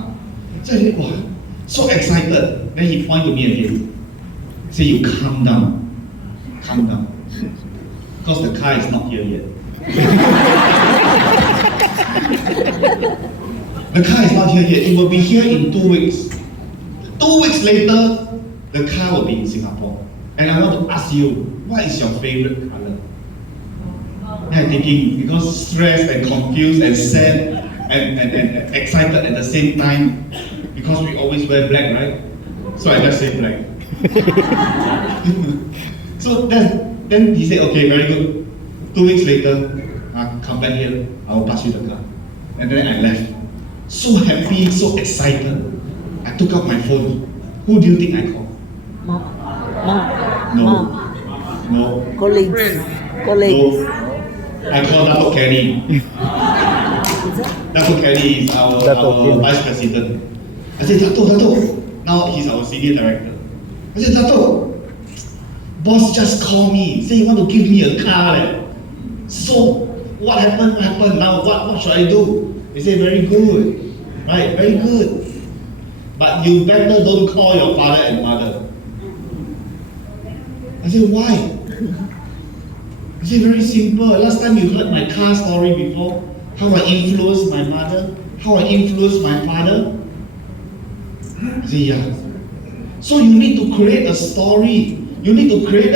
So I said, wow. So excited. Then he pointed to me again. He said, you calm down. Calm down. Because the car is not here yet. The car is not here yet. It will be here in 2 weeks. 2 weeks later, the car will be in Singapore. And I want to ask you, what is your favorite color? I'm thinking, because stressed and confused and sad and excited at the same time, because we always wear black, right? So I just say black. So then he said, okay, very good. 2 weeks later, come back here, I will pass you the car. And then I left. So happy, so excited. I took out my phone. Who do you think I called? Mom. No. No. Colleagues. No. I called Dato Kenny. Dato Kenny is our vice president. I said, Dato. Now he's our senior director. I said, Dato, boss just called me. Say he want to give me a car. So what happened? Now what should I do? He said, very good. Right, very good. But you better don't call your father and mother. I said, why? He said, very simple. Last time you heard my car story before, how I influenced my mother, how I influenced my father. I said, yeah. So you need to create a story. You need to create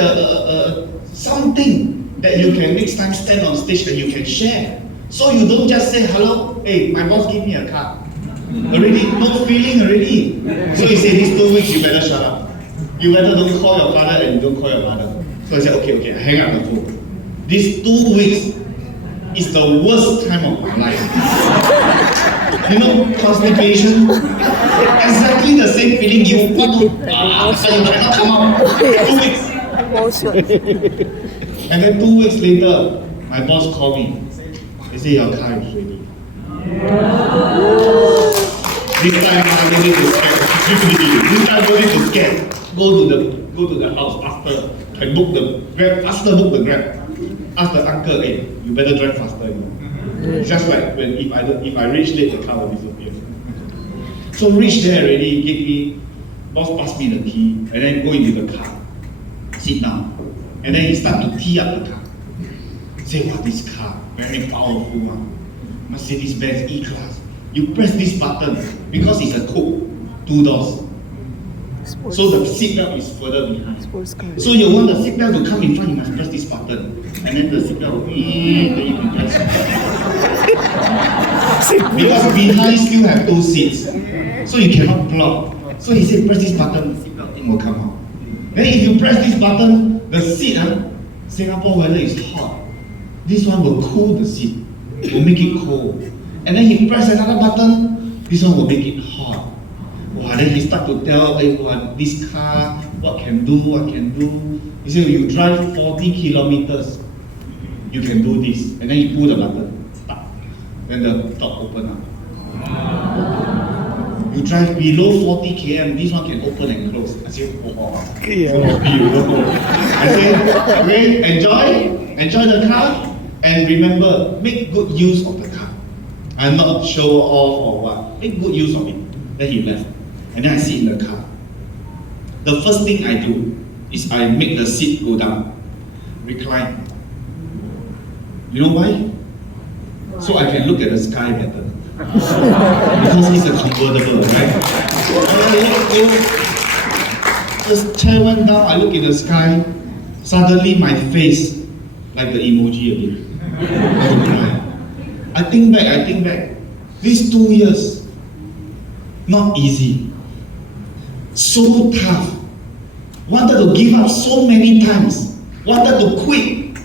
something that you can next time stand on stage and you can share. So you don't just say, hello, hey, my boss gave me a car. Already, no feeling already. So he said, these 2 weeks you better shut up. You better don't call your father and don't call your mother. So I said, okay, I hang up the phone. These 2 weeks is the worst time of my life. You know, constipation, exactly the same feeling you want to, you cannot come out. 2 weeks. And then 2 weeks later, my boss called me. He said, your car is ready. This time I don't need to scare. This time I don't need to scare. Go to the house faster and book the Grab. Faster book the Grab. Ask the uncle, hey, you better drive faster. You know? Just like when if I reach late, the car will disappear. So reach there already. Boss passed me the key and then go into the car. Sit down. And then he start to tee up the car. Say, what, this car? Very powerful one. Mercedes-Benz E-Class. You press this button because it's a coupe, 2 doors. So the seatbelt is further behind. So you want the seatbelt to come in front, you must press this button. And then the seatbelt will then you can press. Because behind still have 2 seats. So you cannot block. So he said, press this button, the seatbelt thing will come out. Then if you press this button, the seat, Singapore weather is hot. This one will cool the seat, will make it cold. And then he press another button, this one will make it hot. Wow, then he start to tell everyone, this car, what can do. He said, you drive 40 kilometers, you can do this. And then you pull the button, stop. Then the top open up. You drive below 40 km, this one can open and close. I said, oh, I said, okay, enjoy the car, and remember, make good use of the car. I'm not show off or what. Make good use of it. Then he left. And then I sit in the car. The first thing I do is I make the seat go down. Recline. You know why? So I can look at the sky better. Because it's a convertible, right? The chair went down, I look in the sky, suddenly my face, like the emoji again. I think back. These 2 years, not easy. So tough. Wanted to give up so many times. Wanted to quit.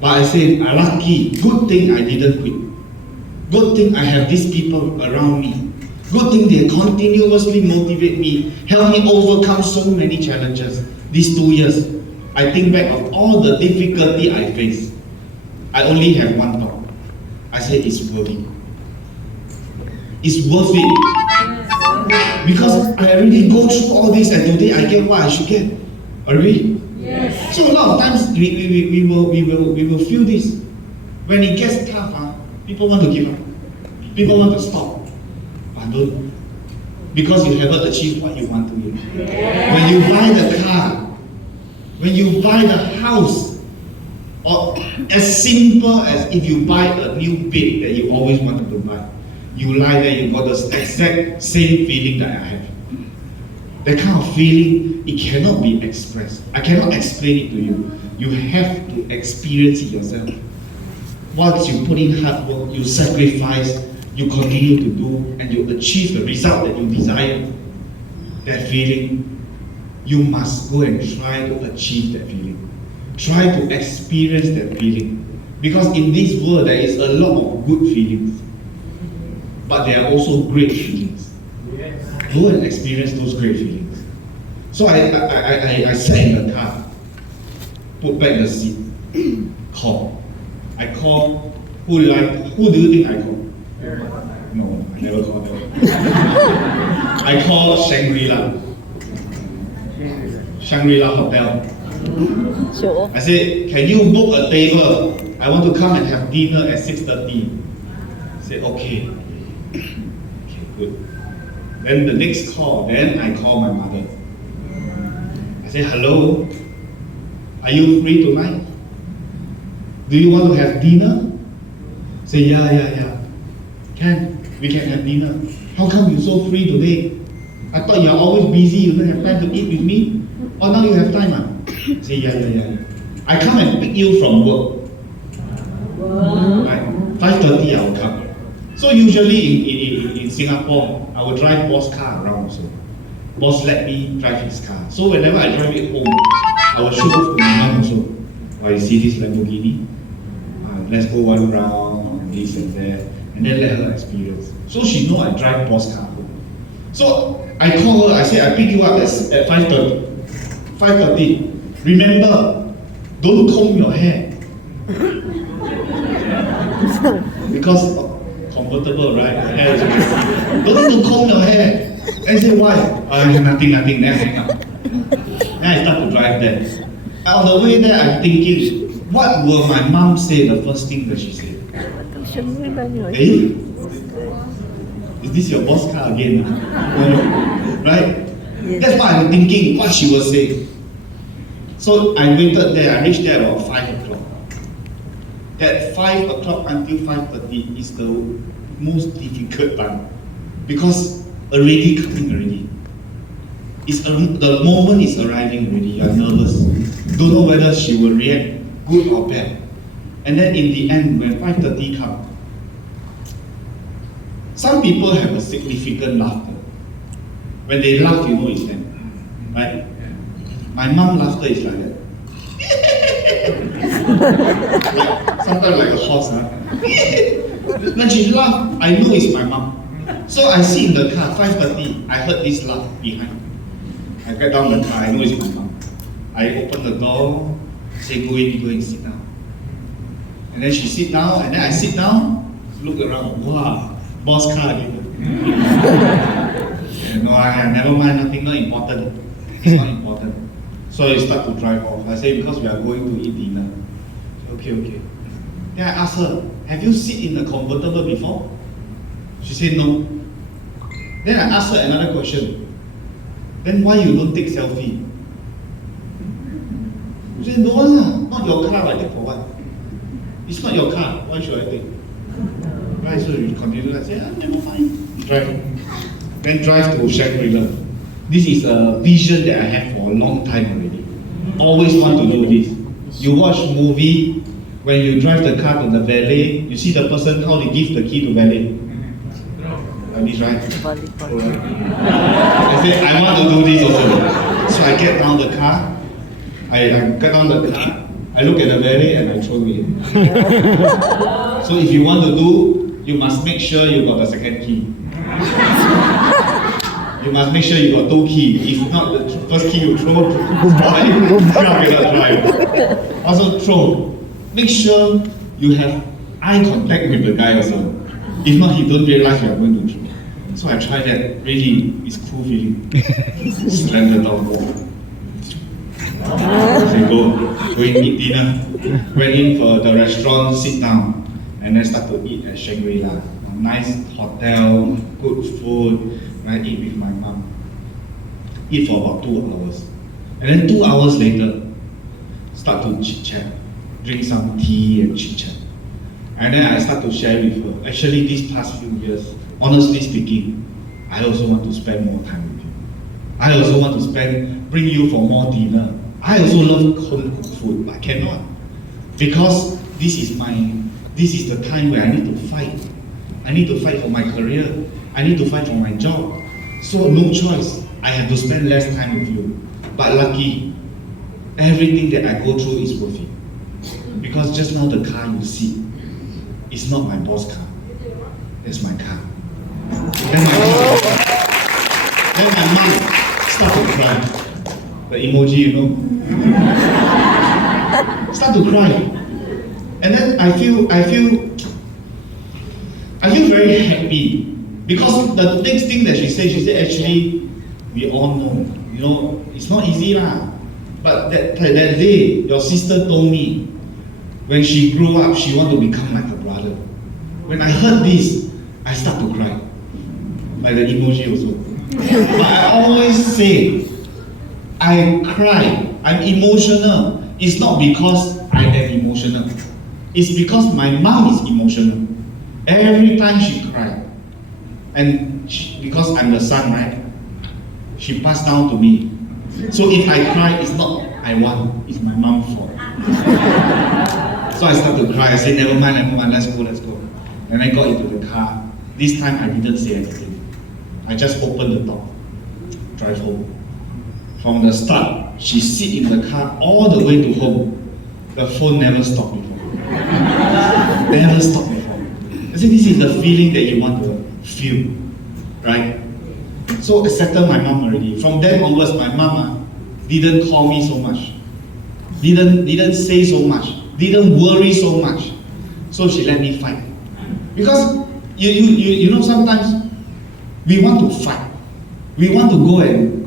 But I said, I'm lucky. Good thing I didn't quit. Good thing I have these people around me. Good thing they continuously motivate me, help me overcome so many challenges. These 2 years, I think back of all the difficulty I faced. I only have one thought. I said it's worth it. It's worth it. Because I already go through all this and today I get what I should get. Already? Yes. So a lot of times we will feel this. When it gets tough, people want to give up. People want to stop. But because you haven't achieved what you want to do. When you buy the car, when you buy the house, or as simple as if you buy a new bed that you always wanted to buy, you lie there, you got the exact same feeling that I have. That kind of feeling, it cannot be expressed. I cannot explain it to you. You have to experience it yourself. Once you put in hard work, you sacrifice, you continue to do, and you achieve the result that you desire, that feeling, you must go and try to achieve that feeling. Try to experience that feeling. Because in this world, there is a lot of good feelings. But there are also great feelings. Go and experience those great feelings. So I sat in the car, put back the seat, call. I call, who do you think I call? No, I never called them. I call Shangri-La Hotel. Sure. I said, can you book a table? I want to come and have dinner at 6:30. I said, okay. Okay, good. Then the next call, then I call my mother. I said, hello, are you free tonight? Do you want to have dinner? Say, yeah. We can have dinner. How come you're so free today? I thought you're always busy, you don't have time to eat with me. Oh, now you have time, Say, yeah. I come and pick you from work. Right? 5:30 I will come. So usually in Singapore, I will drive boss car around also. Boss let me drive his car. So whenever I drive it home, I will show off to my mom also. Oh, you see this Lamborghini? Let's go one round, this and that, and then let her experience. So she know I drive boss car home. So I call her, I say I pick you up at 5:30. 5:30. Remember, don't comb your hair. Because comfortable, right? Hair is don't need to comb your hair. I say, why? Nothing, then hang up. Then I start to drive there. On the way there, I'm thinking, what will my mom say the first thing that she said? Hey, is this your boss car again? Right? That's what I'm thinking, what she will say. So I waited there, I reached there about 5 o'clock. At 5 o'clock until 5:30 is the most difficult time. Because already coming already. The moment is arriving already, you are nervous. Don't know whether she will react good or bad. And then in the end, when 5:30 comes, some people have a significant laughter. When they laugh, you know it's them. Right? My mom laughter is like that. Sometimes like a horse. When she laughs, I know it's my mom. So I sit in the car, 5:30, I heard this laugh behind. I get down the car, I know it's my mom. I open the door, say go and sit down. And then she sit down, and then I sit down, look around, wow, boss car again. No, I never mind, nothing, not important. It's not important. So I start to drive off. I say, because we are going to eat dinner. Okay. Then I ask her, have you sit in the convertible before? She said no. Then I asked her another question. Then why you don't take selfie? She said, no, not your car, I take for what? It's not your car, why should I take? Right, so we continue. I say, never mind. Drive. Then drive to Shangri-La. This is a vision that I have for a long time already. Always want to do this. You watch movie, when you drive the car to the valet, you see the person, how they give the key to valet. This right? I say, I want to do this also. So I get down the car, I look at the valet and I throw it. So if you want to do, you must make sure you got the second key. You must make sure you got 2 keys. If not, the first key you throw, you cannot drive. Also throw. Make sure you have eye contact with the guy also. If not, he don't realize you are going to throw. So I tried that. Really, it's cool feeling. Slam the door. So go and eat dinner. Went in for the restaurant, sit down, and then start to eat at Shangri-La. nice hotel, good food, I eat with my mom. Eat for about 2 hours. And then 2 hours later, start to chit-chat, drink some tea and chit-chat. And then I start to share with her. Actually, these past few years, honestly speaking, I also want to spend more time with you. I also want to bring you for more dinner. I also love home cooked food, but I cannot. Because this is the time where I need to fight. I need to fight for my career. I need to fight for my job. So no choice. I have to spend less time with you. But lucky, everything that I go through is worth it. Because just now the car you see, it's not my boss car. It's my car. Then my mom start to cry. The emoji, you know. Start to cry. And then I feel very happy. Because the next thing that she said actually, we all know, you know, it's not easy lah. But that day, your sister told me, when she grew up, she wanted to become like her brother. When I heard this, I start to cry. Like the emoji also. But I always say, I cry, I'm emotional. It's not because I am emotional. It's because my mom is emotional. Every time she cries. And because I'm the son, right? She passed down to me. So if I cry, it's not I want, it's my mom's fault. So I start to cry. I say, never mind, let's go. And I got into the car. This time I didn't say anything. I just opened the door, drive home. From the start, she sit in the car all the way to home. The phone never stopped before. Never stopped before. I say, this is the feeling that you want to feel, right? So I settled my mom already. From then onwards, my mama didn't call me so much, didn't say so much, didn't worry so much. So she let me fight. Because you know, sometimes we want to fight. We want to go and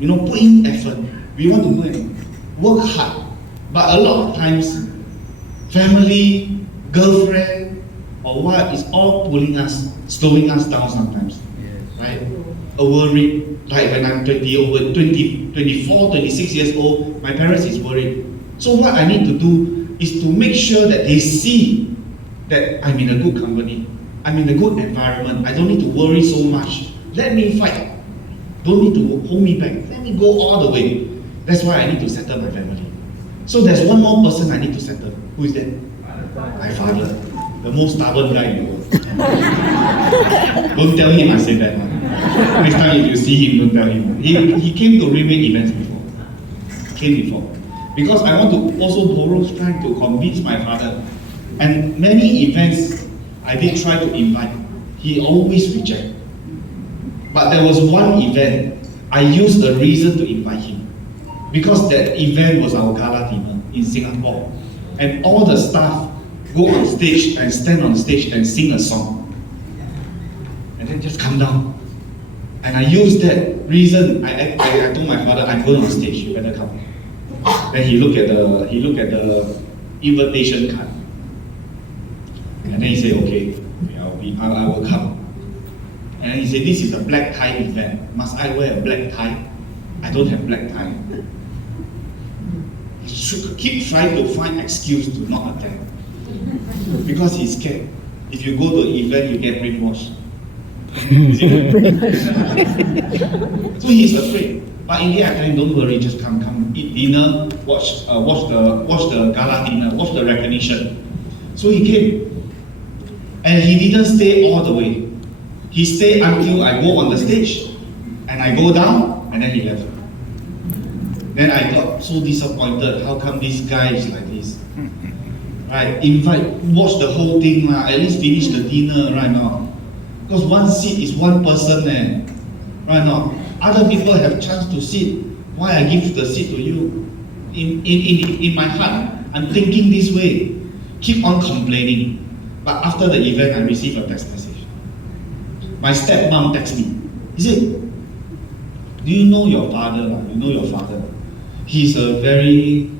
you know, put in effort. We want to go and work hard. But a lot of times, family, girlfriend, or what is all pulling us, slowing us down sometimes. Right? A worry. Like when I'm 24, 26 years old, my parents is worried. So what I need to do is to make sure that they see that I'm in a good company. I'm in a good environment. I don't need to worry so much. Let me fight. Don't need to hold me back. Let me go all the way. That's why I need to settle my family. So there's one more person I need to settle. Who is that? My father. The most stubborn guy in the world. Don't tell him I said that one. Next time if you see him, don't tell him. He came to RIWAY events before. Came before. Because I want to also borrow strength to convince my father. And many events I did try to invite. He always rejected. But there was one event, I used the reason to invite him. Because that event was our gala dinner in Singapore. And all the staff go on stage and stand on stage and sing a song. And then just come down. And I used that reason, I told my father, I'm going on stage, you better come. Then he looked at the invitation card. And then he said, okay, I will come. And he said, this is a black tie event. Must I wear a black tie? I don't have black tie. He should keep trying to find excuse to not attend. Because he's scared. If you go to an event, you get brainwashed. So he's afraid. But in the end, I tell him, don't worry, just come, eat dinner, watch the gala dinner, watch the recognition. So he came. And he didn't stay all the way. He stayed until I go on the stage, and I go down, and then he left. Then I got so disappointed. How come this guy is like this? Right? Watch the whole thing, at least finish the dinner right now. Because one seat is one person, right now. Other people have chance to sit. Why I give the seat to you? In my heart, I'm thinking this way. Keep on complaining. But after the event, I received a text message. My stepmom texted me. He said, do you know your father? You know your father. He's a very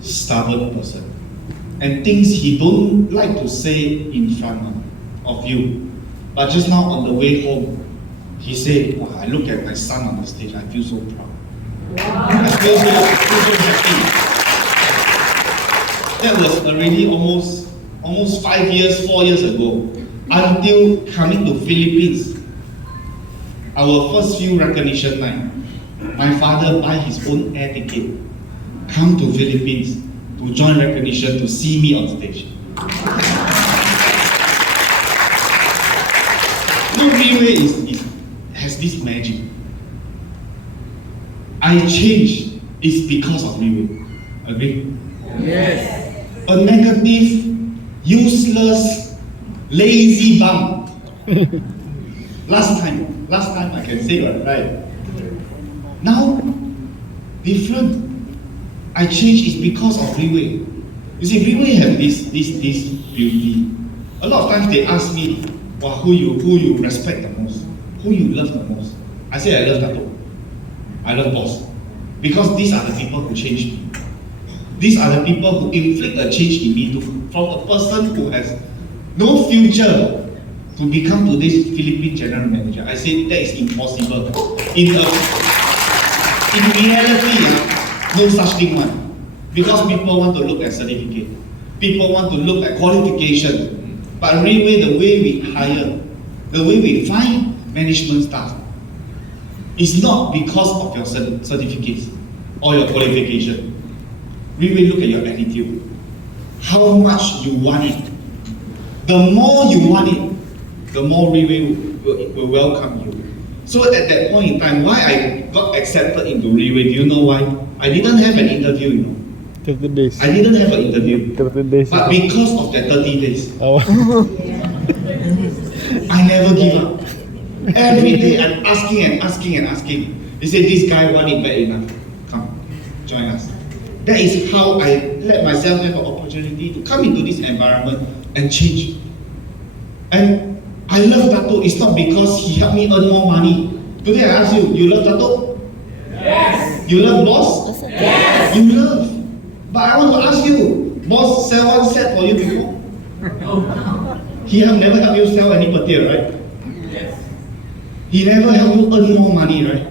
stubborn person. and things he don't like to say in front of you. But just now on the way home, he said, wow, I look at my son on the stage, I feel so proud. I feel so happy. That was already almost 5 years, 4 years ago. Until coming to Philippines, our first few recognition night, my father buy his own air ticket, come to Philippines to join recognition to see me on stage. No, RIWAY has this magic. I change is because of RIWAY. Agree? Yes. A negative, useless, lazy bum. Last time I can say it, right? Now, different. I change is because of RIWAY. You see, RIWAY have this beauty. A lot of times they ask me, well, who you respect the most? Who you love the most? I say I love Dato. I love boss. Because these are the people who change me. These are the people who inflict a change in me from a person who has no future to become today's Philippine general manager. I say that is impossible. In reality, no such thing one. Because people want to look at certificate. People want to look at qualification. But RIWAY, the way we hire, the way we find management staff, is not because of your certificates or your qualification. RIWAY look at your attitude. How much you want it. The more you want it, the more RIWAY will welcome you. So at that point in time, why I got accepted into RIWAY, do you know why? I didn't have an interview, you know. 30 days. I didn't have an interview. 30 days. But because of that 30 days, Oh. I never give up. Every day I'm asking and asking and asking. They say, this guy want it bad enough. Come, join us. That is how I let myself have an opportunity to come into this environment and change. And I love Dato. It's not because he helped me earn more money. Today I ask you, you love Dato? Yes. You love boss? Yes. You love. But I want to ask you, boss sell one set for you before? He have never helped you sell any material, right? Yes. He never helped you earn more money, right?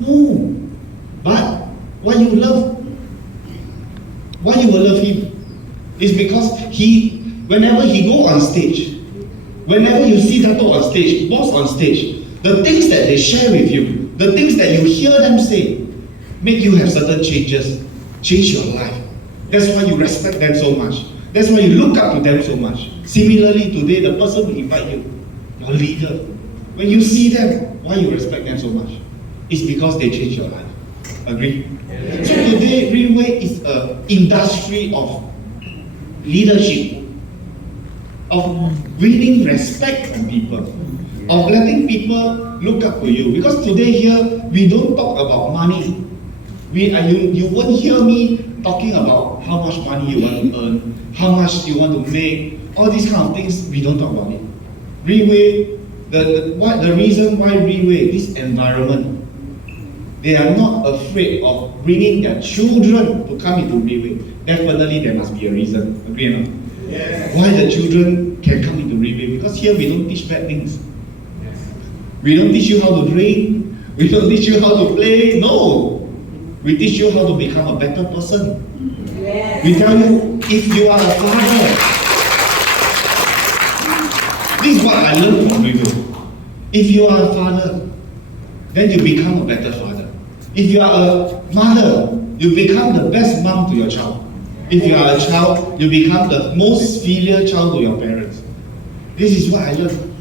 No. But why you love? Why you will love him? It's because whenever he go on stage, whenever you see Dato on stage, boss on stage, the things that they share with you, the things that you hear them say, make you have certain changes, change your life. That's why you respect them so much. That's why you look up to them so much. Similarly, today, the person who invite you, your leader, when you see them, why you respect them so much? It's because they change your life. Agree? Yes. So today, RIWAY is an industry of leadership, of winning respect from people, of letting people look up to you. Because today here, we don't talk about money. You won't hear me talking about how much money you want to earn, how much you want to make, all these kind of things, we don't talk about it. RIWAY, the reason why RIWAY, this environment, they are not afraid of bringing their children to come into RIWAY. Definitely there must be a reason. Agree or not? Yes. Why the children can come into RIWAY? Because here we don't teach bad things. Yes. We don't teach you how to drink. We don't teach you how to play. No. We teach you how to become a better person. Yes. We tell you, if you are a father, this is what I learned from RIWAY. If you are a father, then you become a better father. If you are a mother, you become the best mom to your child. If you are a child, you become the most filial child to your parents. This is what I learned.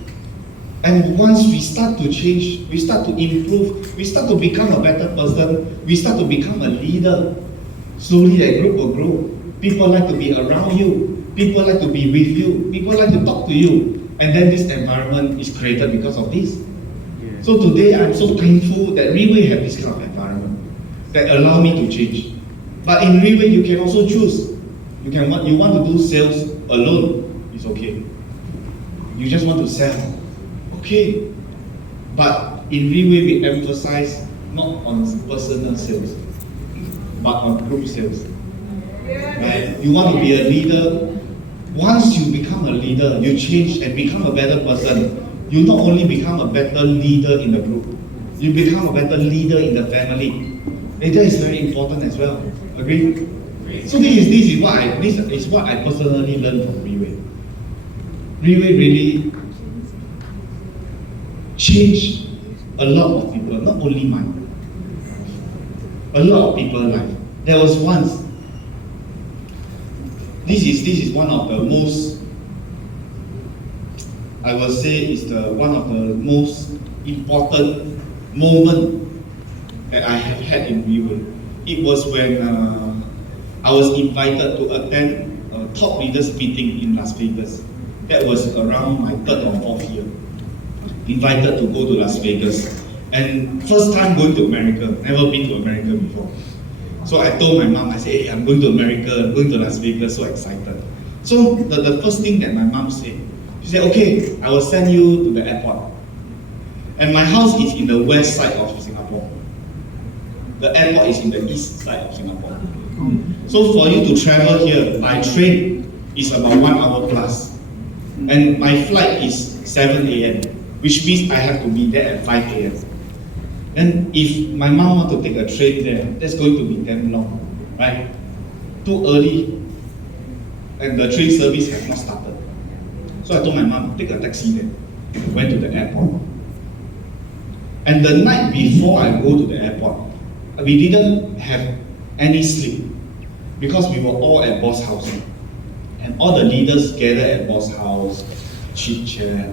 And once we start to change, we start to improve, we start to become a better person, we start to become a leader, slowly that group will grow. People like to be around you, people like to be with you, people like to talk to you. And then this environment is created because of this. So today I'm so thankful that RIWAY have this kind of environment that allow me to change. But in RIWAY you can also choose. You want to do sales alone, it's okay. You just want to sell, okay. But in RIWAY we emphasize not on personal sales, but on group sales. Right? You want to be a leader. Once you become a leader, you change and become a better person. You not only become a better leader in the group, you become a better leader in the family. And that is very important as well. Agree? So this is what I personally learned from RIWAY. RIWAY really changed a lot of people, not only mine. A lot of people's life. There was once. This is one of the most, I will say, is one of the most important moment that I have had in RIWAY. It was when I was invited to attend a top leaders meeting in Las Vegas. That was around my 3rd or 4th year. Invited to go to Las Vegas. And first time going to America, never been to America before. So I told my mom, I said, hey, I'm going to America, I'm going to Las Vegas, so excited. So the first thing that my mom said, she said, okay, I will send you to the airport. And my house is in the west side of Singapore. The airport is in the east side of Singapore. So for you to travel here by train is about 1 hour plus. And my flight is 7 a.m., which means I have to be there at 5 a.m. And if my mom wants to take a train there, that's going to be damn long, right? Too early, and the train service has not started. So I told my mom, take a taxi there. Went to the airport. And the night before I go to the airport, we didn't have any sleep because we were all at boss house. And all the leaders gathered at boss house, chit-chat,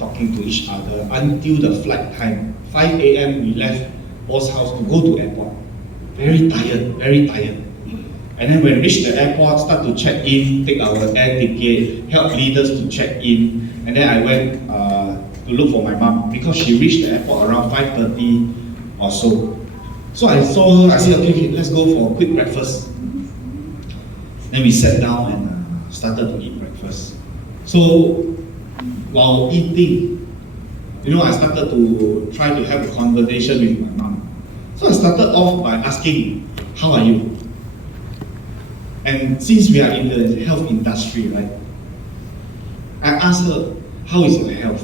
talking to each other until the flight time. 5 a.m. we left boss house to go to airport. Very tired, very tired. And then when we reached the airport, start to check in, take our air ticket, help leaders to check in. And then I went to look for my mom because she reached the airport around 5:30 or so. So I saw her, I said, okay, let's go for a quick breakfast. Then we sat down and started to eat breakfast. So while eating, I started to try to have a conversation with my mom. So I started off by asking, how are you? And since we are in the health industry, right? I asked her, how is your health?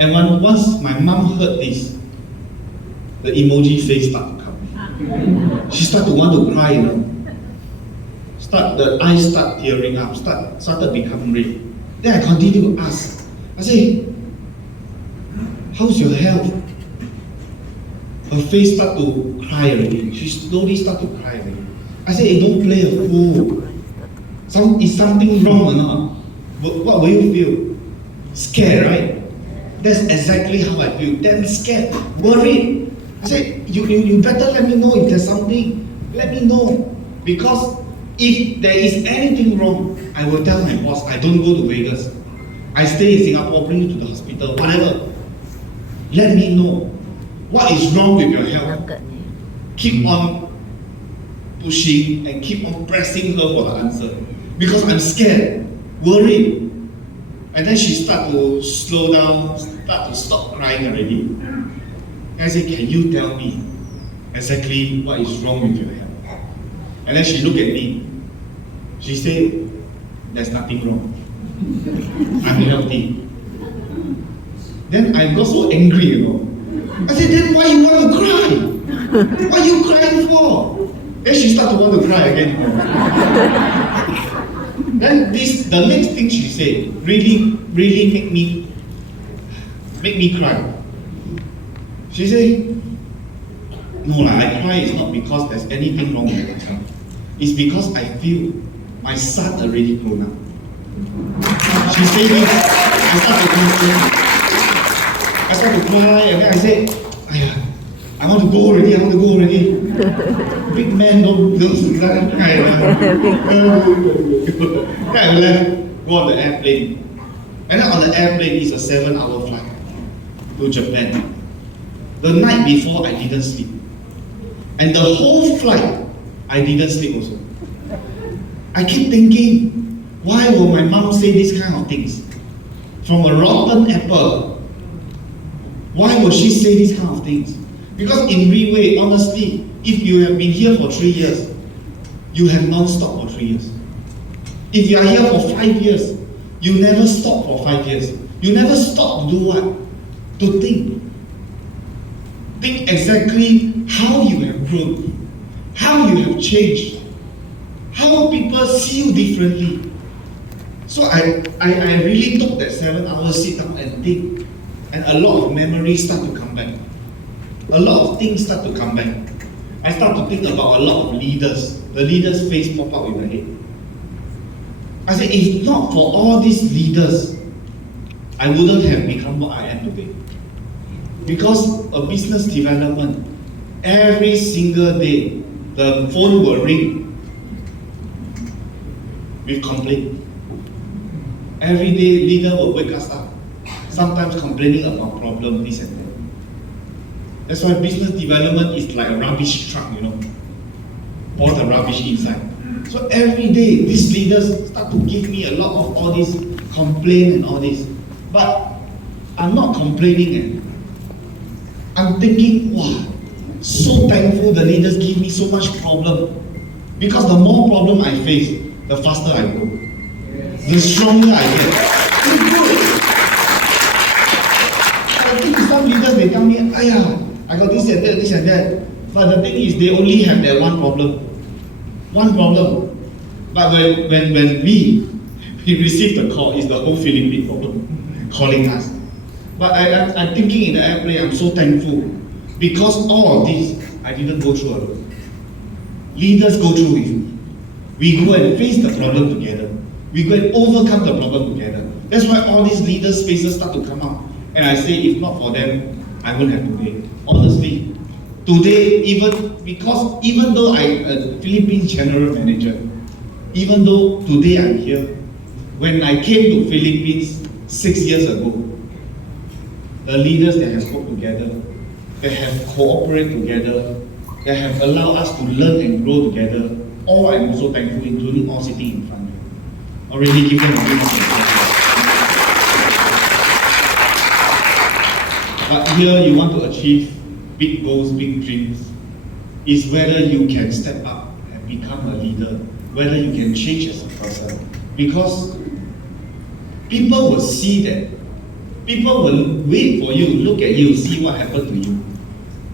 And once my mom heard this, the emoji face started to come. She started to want to cry, The eyes start tearing up, started becoming red. Then I continue to ask. I say, how's your health? Her face started to cry already. She slowly started to cry already. I say, hey, don't play a fool. Is something wrong or not? What will you feel? Scared, right? That's exactly how I feel. Damn scared, worried. I said, you better let me know if there's something. Let me know. Because if there is anything wrong, I will tell my boss, I don't go to Vegas. I stay in Singapore, bring you to the hospital, whatever. Let me know. What is wrong with your health? Keep on pushing and keep on pressing her for the answer. Because I'm scared, worried. And then she started to slow down, start to stop crying already. And I said, can you tell me exactly what is wrong with your health? And then she looked at me. She said, there's nothing wrong. I'm healthy. Then I got so angry, I said, then why you want to cry? What are you crying for? Then she started to want to cry again. Then the next thing she said really make me cry. She said, no, I cry is not because there's anything wrong with my health. It's because I feel my son already grown up. She said this, I started to cry, and then I said, I want to go already. Big man don't cry. Then I left, go on the airplane. And then on the airplane is a 7-hour flight to Japan. The night before, I didn't sleep. And the whole flight, I didn't sleep also. I keep thinking, why will my mom say these kind of things? From a rotten apple. Why will she say these kind of things? Because in RIWAY, honestly, if you have been here for 3 years, you have non-stop for 3 years. If you are here for 5 years, you never stop for 5 years. You never stop to do what? To think. Think exactly how you have grown, how you have changed, how people see you differently. So I really took that 7 hours, sit down and think, and a lot of memories start to come back. A lot of things start to come back. I start to think about a lot of leaders. The leaders' face pop up in my head. I said, if not for all these leaders, I wouldn't have become what I am today. Because of business development, every single day, the phone will ring with complaint. Every day, leader will wake us up, sometimes complaining about problems, this and that. That's why business development is like a rubbish truck, all the rubbish inside. So every day, these leaders start to give me a lot of all this complaint and all this. But I'm not complaining. I'm thinking, wow, so thankful the leaders give me so much problem. Because the more problem I face, the faster I grow. The stronger I get. It's good. I think some leaders, they tell me, I got this and that, this and that. But the thing is, they only have that one problem. One problem. But when we receive the call, it's the whole Philippine problem calling us. But I'm thinking in the airplane, I'm so thankful. Because all of this, I didn't go through alone. Leaders go through with me. We go and face the problem together. We go and overcome the problem together. That's why all these leaders' faces start to come out. And I say, if not for them, I won't have today. Honestly, today, even though I'm a Philippine general manager, even though today I'm here, when I came to Philippines 6 years ago, the leaders that have worked together, that have cooperated together, that have allowed us to learn and grow together, all I'm also thankful, including all sitting in front of you. Already given a big applause. But here you want to achieve big goals, big dreams, is whether you can step up and become a leader, whether you can change as a person. Because people will see that. People will wait for you, look at you, see what happened to you.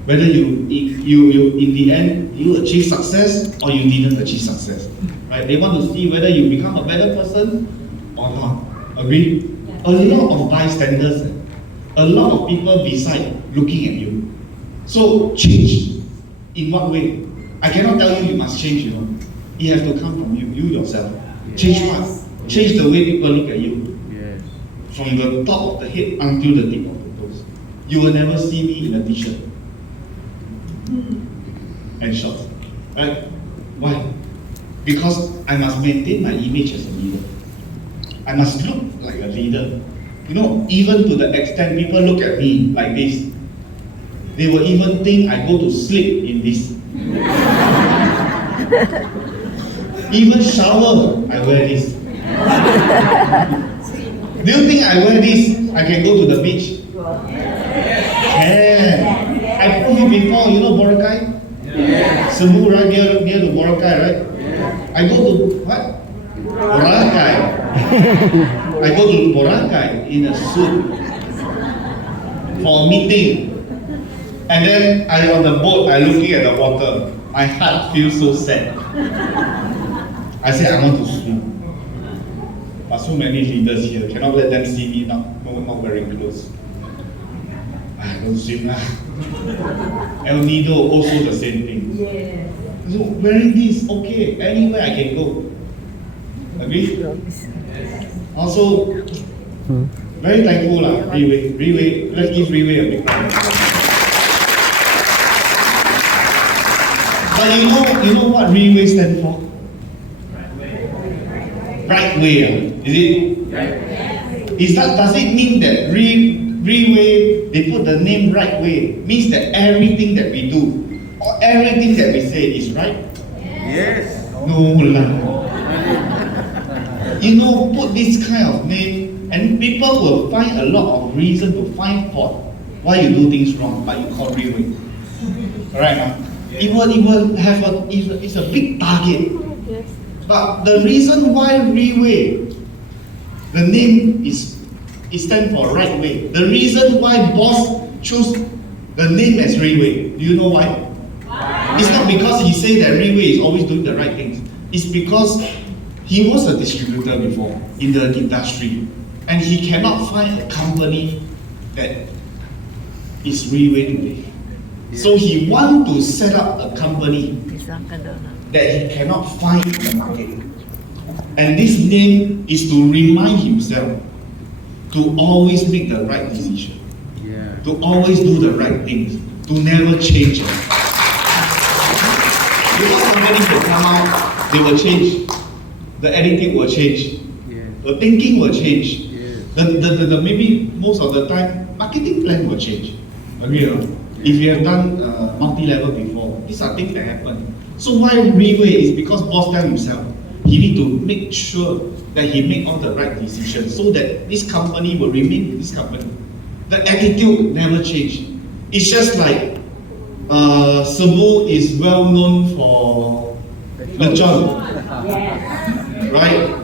Whether you in the end, you achieve success or you didn't achieve success. Right? They want to see whether you become a better person or not. Agree? A lot of bystanders, a lot of people beside looking at you. So change. In what way? I cannot tell you must change, It has to come from you yourself. Change what? Change the way people look at you. From the top of the head until the tip of the toes. You will never see me in a t-shirt and shorts. Right? Why? Because I must maintain my image as a leader. I must look like a leader. Even to the extent people look at me like this, they will even think I go to sleep in this. Even shower, I wear this. Do you think I wear this, I can go to the beach? Can. I proved it before, Boracay? Cebu, right? Near to Boracay, right? I go to, what? Boracay. I go to Boracay in a suit for a meeting. And then I on the boat, I looking at the water. My heart feels so sad. I said, I want to swim. But so many leaders here, cannot let them see me not wearing clothes. I don't swim lah. El Nido also the same thing. Yes. So wearing this, okay, anywhere I can go. Agree? Also, very thankful lah, RIWAY. Let's give RIWAY a big round. But you know what RIWAY stands for? Right way, is it? Does it mean that RIWAY, they put the name right way, means that everything that we do, or everything that we say is right? Yes. No lah. Put this kind of name, and people will find a lot of reason to find fault why you do things wrong, but you call RIWAY. Alright, it will have it's a big target. But the reason why RIWAY, the name it stands for right way. The reason why boss chose the name as RIWAY, do you know why? It's not because he said that RIWAY is always doing the right things. It's because he was a distributor before in the industry, and he cannot find a company that is RIWAY today. So he wants to set up a company that he cannot find in the market. And this name is to remind himself to always make the right decision, to always do the right things, to never change. Because companies will come out, they will change. The attitude will change. The thinking will change. The maybe most of the time, marketing plan will change. Agree or not? If you have done multi-level before, these are things that happen. So why RIWAY is because boss tell himself, he need to make sure that he make all the right decisions so that this company will remain this company. The attitude never change. It's just like Cebu is well known for lechon, right?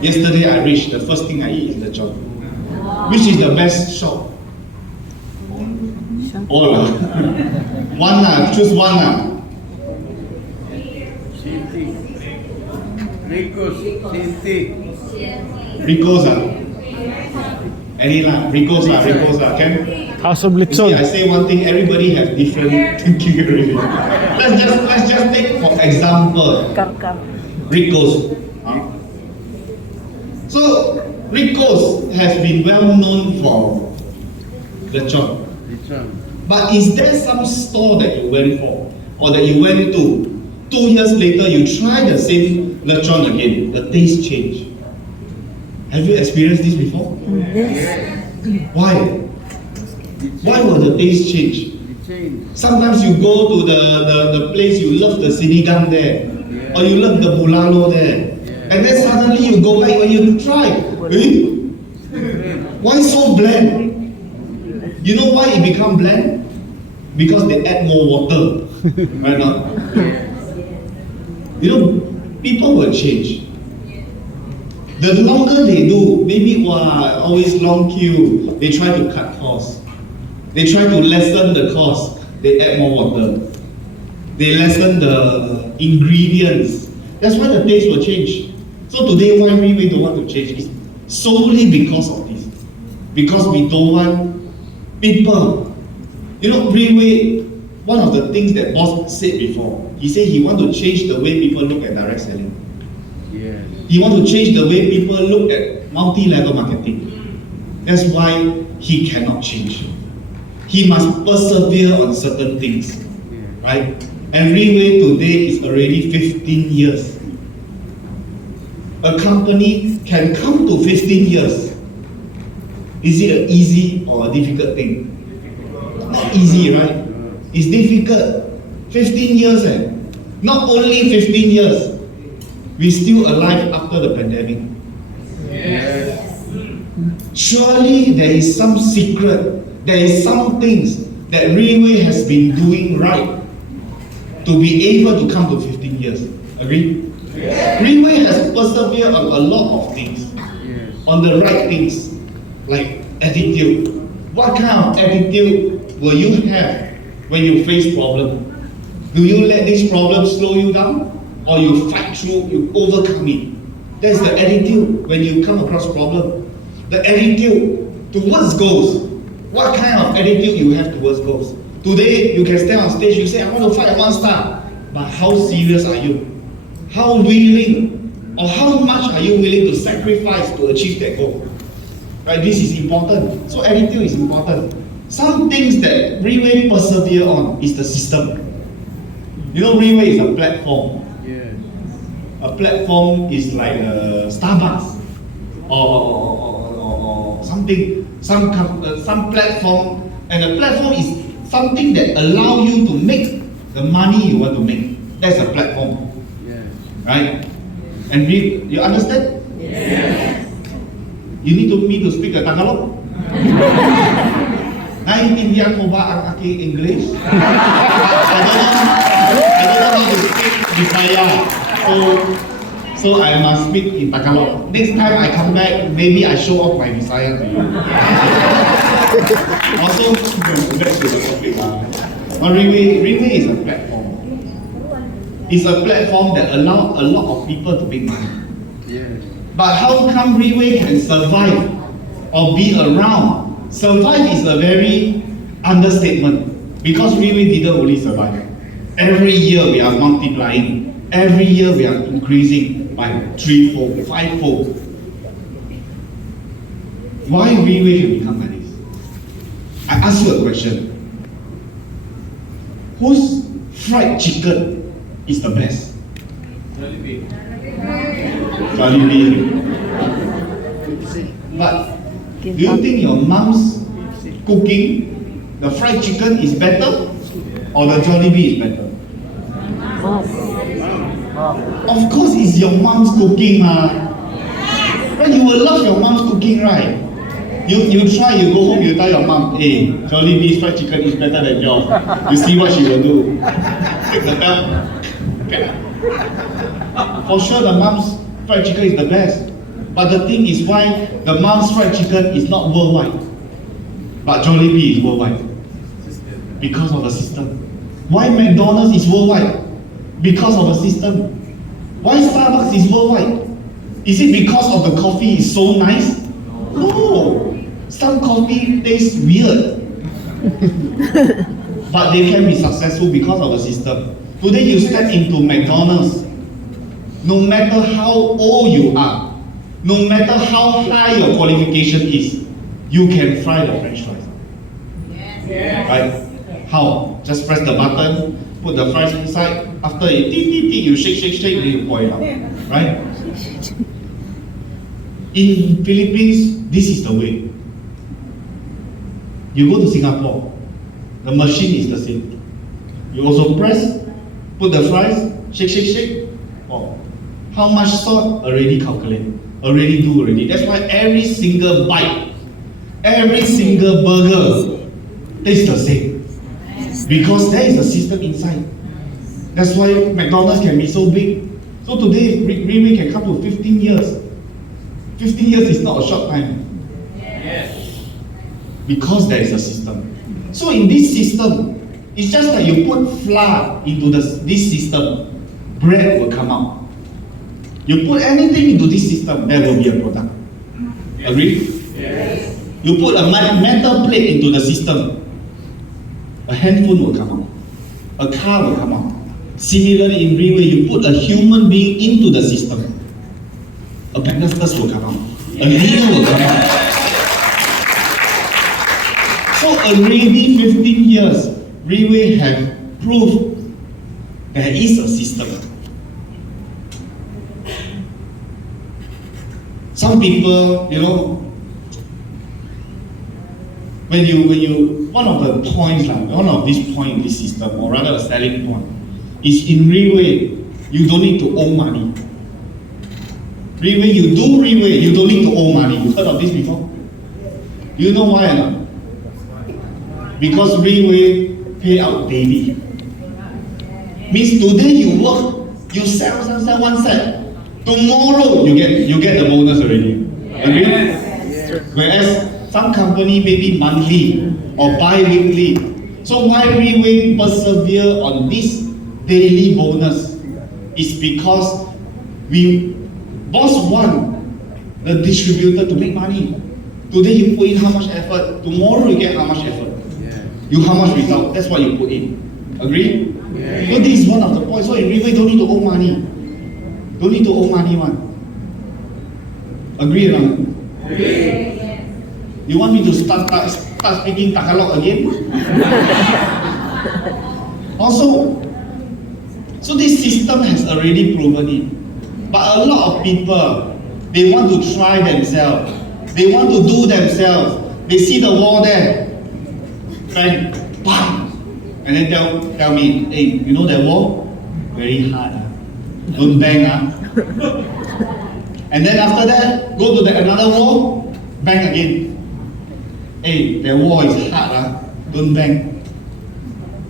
Yesterday I reached, the first thing I eat is lechon. Which is the best shop? All one choose one Rico's Any Rico's can? House of You see, I Lechon. say one thing, everybody has different thinking already. Let's just take for example Rico's. So Rico's has been well known for lechon. But is there some store that you went for, or that you went to, 2 years later you try the same lechon again, the taste change? Have you experienced this before? Yes. Why? Why will the taste change? Sometimes you go to the place, you love the sinigang there, or you love the bulalo there, and then suddenly you go back when you try. Why so bland? You know why it become bland? Because they add more water, right now. You know, people will change. The longer they do, maybe always long queue, they try to cut costs. They try to lessen the cost. They add more water. They lessen the ingredients. That's why the taste will change. So today, why RIWAY don't want to change is solely because of this. Because we don't want people. You know, RIWAY, one of the things that boss said before, he said he want to change the way people look at direct selling. He want to change the way people look at multi-level marketing. That's why he cannot change. He must persevere on certain things, right? And RIWAY today is already 15 years. A company can come to 15 years. Is it an easy or a difficult thing? Not easy, right? It's difficult. 15 years, Not only 15 years, we're still alive after the pandemic. Yes. Surely there is some secret, there is some things that RIWAY has been doing right to be able to come to 15 years. Agree? Yes. RIWAY has persevered on a lot of things, on the right things, like attitude. What kind of attitude will you have when you face problem? Do you let this problem slow you down? Or you fight through, you overcome it? That's the attitude when you come across problem. The attitude towards goals. What kind of attitude you have towards goals? Today, you can stand on stage, you say, I want to fight 1 star. But how serious are you? How willing, or how much are you willing to sacrifice to achieve that goal? Right, this is important. So attitude is important. Some things that RIWAY persevere on is the system. You know, RIWAY is a platform. A platform is like Starbucks or something, some platform, and a platform is something that allow you to make the money you want to make. That's a platform, right? And you understand? Yes. You need me to speak a Tagalog. Naiintindihan mo ba ang aking English? I don't know how to speak Bisaya. So So I must speak in Tagalog. Next time I come back, maybe I show off my Visaya to you. Also, back to the topic. RIWAY is a platform. It's a platform that allows a lot of people to make money. Yes. But how come RIWAY can survive or be around? Survive is a very understatement, because RIWAY didn't only survive. Every year we are multiplying. Every year we are increasing by 3-fold, 5-fold. Why RIWAY can become like this? I ask you a question. Whose fried chicken is the best? Jollibee. But do you think your mom's cooking, the fried chicken is better or the Jollibee is better? Of course it's your mom's cooking, Right? You will love your mom's cooking, right? You try, you go home, you tell your mom, hey, Jollibee's fried chicken is better than yours. You see what she will do. Take the bell. Okay. For sure the mom's fried chicken is the best. But the thing is why the mom's fried chicken is not worldwide. But Jollibee is worldwide. Because of the system. Why McDonald's is worldwide? Because of the system. Why Starbucks is worldwide? Is it because of the coffee is so nice? No. Some coffee tastes weird. But they can be successful because of the system. Today you step into McDonald's. No matter how old you are, no matter how high your qualification is, you can fry the French fries. Yes. Right? How? Just press the button, put the fries inside. After it, you shake, then you pour it out. Right? In Philippines, this is the way. You go to Singapore, the machine is the same. You also press, put the fries, shake, pour. How much salt? Already calculate. Already. That's why every single bite, every single burger tastes the same. Because there is a system inside. That's why McDonald's can be so big. So today, RIWAY can come to 15 years. 15 years is not a short time. Yes. Because there is a system. So in this system, it's just that you put flour into this system, bread will come out. You put anything into this system, there will be a product. Agree? Yes. You put a metal plate into the system, a handphone will come out. A car will come out. Similarly, in RIWAY, you put a human being into the system, a Pegasus will come out. A leader will come out. So already 15 years, RIWAY have proved there is a system. Some people, when you one of the points, one of these points in this system, or rather a selling point, is in RIWAY, you don't need to owe money. RIWAY, you do RIWAY, you don't need to owe money. You heard of this before? Do you know why or not? Because RIWAY pay out daily. Means today you work, you sell one set. Tomorrow you get the bonus already. Agree? Whereas some company maybe monthly or bi-weekly. So why RIWAY persevere on this daily bonus is because boss want the distributor to make money. Today you put in how much effort, tomorrow you get how much effort. You how much result, that's what you put in. Agree? So this is one of the points. So in RIWAY don't need to owe money. Don't need to owe money one. Agree or not? Agree. You want me to start speaking Tagalog again? Also, so this system has already proven it. But a lot of people, they want to try themselves. They want to do themselves. They see the wall there. Right? Bam! And then tell me, hey, you know that wall? Very hard. Don't bang. And then after that, go to another wall, bang again. Hey, that wall is hard. Don't bang.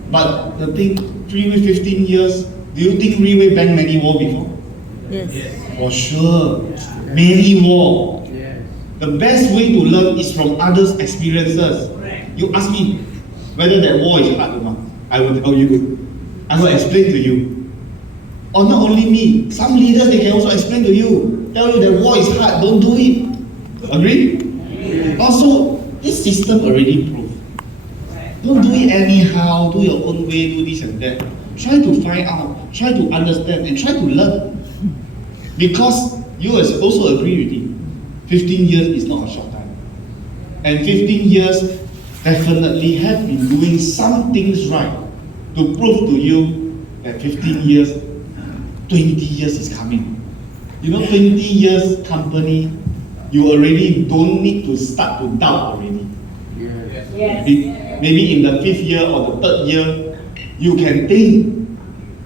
But the thing, RIWAY 15 years, do you think RIWAY banged many walls before? Yes. For sure. Many more. Yes. The best way to learn is from others' experiences. You ask me whether that war is hard or not. I will tell you. I will explain to you. Or not only me, some leaders they can also explain to you. Tell you that war is hard, don't do it. Agree? Also, this system already proved. Don't do it anyhow, do your own way, do this and that. Try to find out, try to understand, and try to learn. Because you also agree with me, 15 years is not a short time. And 15 years definitely have been doing some things right to prove to you that 15 years, 20 years is coming. You know, 20 years company, you already don't need to start to doubt already. Yes. Maybe in the 5th year or the 3rd year, you can think,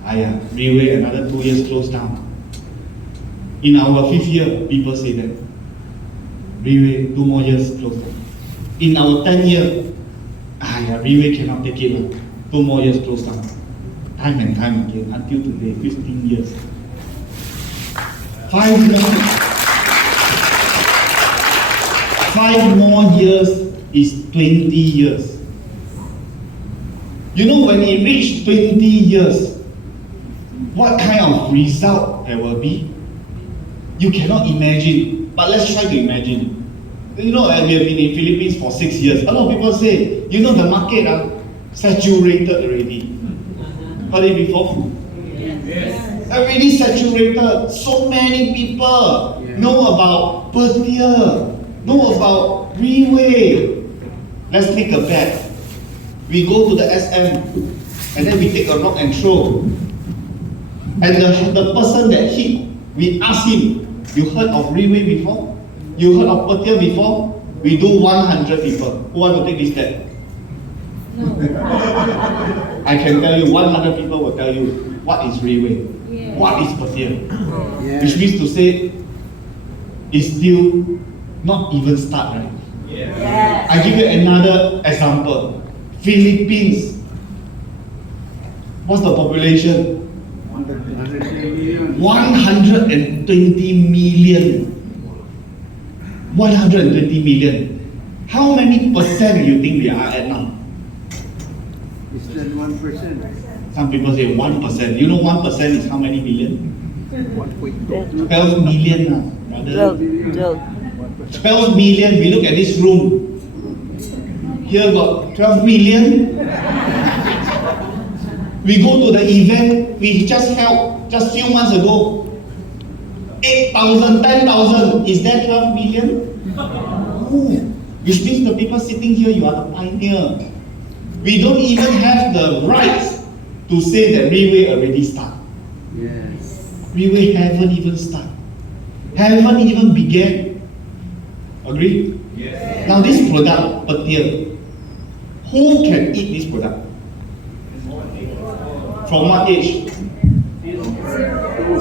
RIWAY another 2 years close down. In our 5th year, people say that. RIWAY 2 more years close down. In our 10th year, RIWAY cannot take it. 2 more years close down. Time and time again, until today, 15 years. 5 more years is 20 years. You know, when it reaches 20 years, what kind of result there will be? You cannot imagine, but let's try to imagine. You know, we have been in Philippines for 6 years. A lot of people say, you know, the market saturated already. Heard it before? Yes. Already saturated. So many people know about Pertier, know about RIWAY. Let's make a bet. We go to the SM and then we take a rock and throw. And the person that hit, we ask him, you heard of RIWAY before? You heard of Pertier before? We do 100 people. Who want to take this bet? I can tell you, 100 people will tell you, what is RIWAY? What is Pertier? Which means to say, it's still not even start, right? Yes. I give you another example. Philippines. What's the population? 120 million. 120 million. How many percent you think we are at now? It's than 1%. Some people say 1%. You know 1% is how many million? 1.2. 12 million. Brother. 12. 12 million. We look at this room. Here got 12 million. We go to the event we just held just few months ago. 8,000, 10,000. Is that 12 million? No. Which means the people sitting here, you are the pioneer. We don't even have the rights to say that RIWAY already started. Yes. RIWAY haven't even started. Haven't even began. Agree? Yes. Now this product, Pertier, who can eat this product? From what age?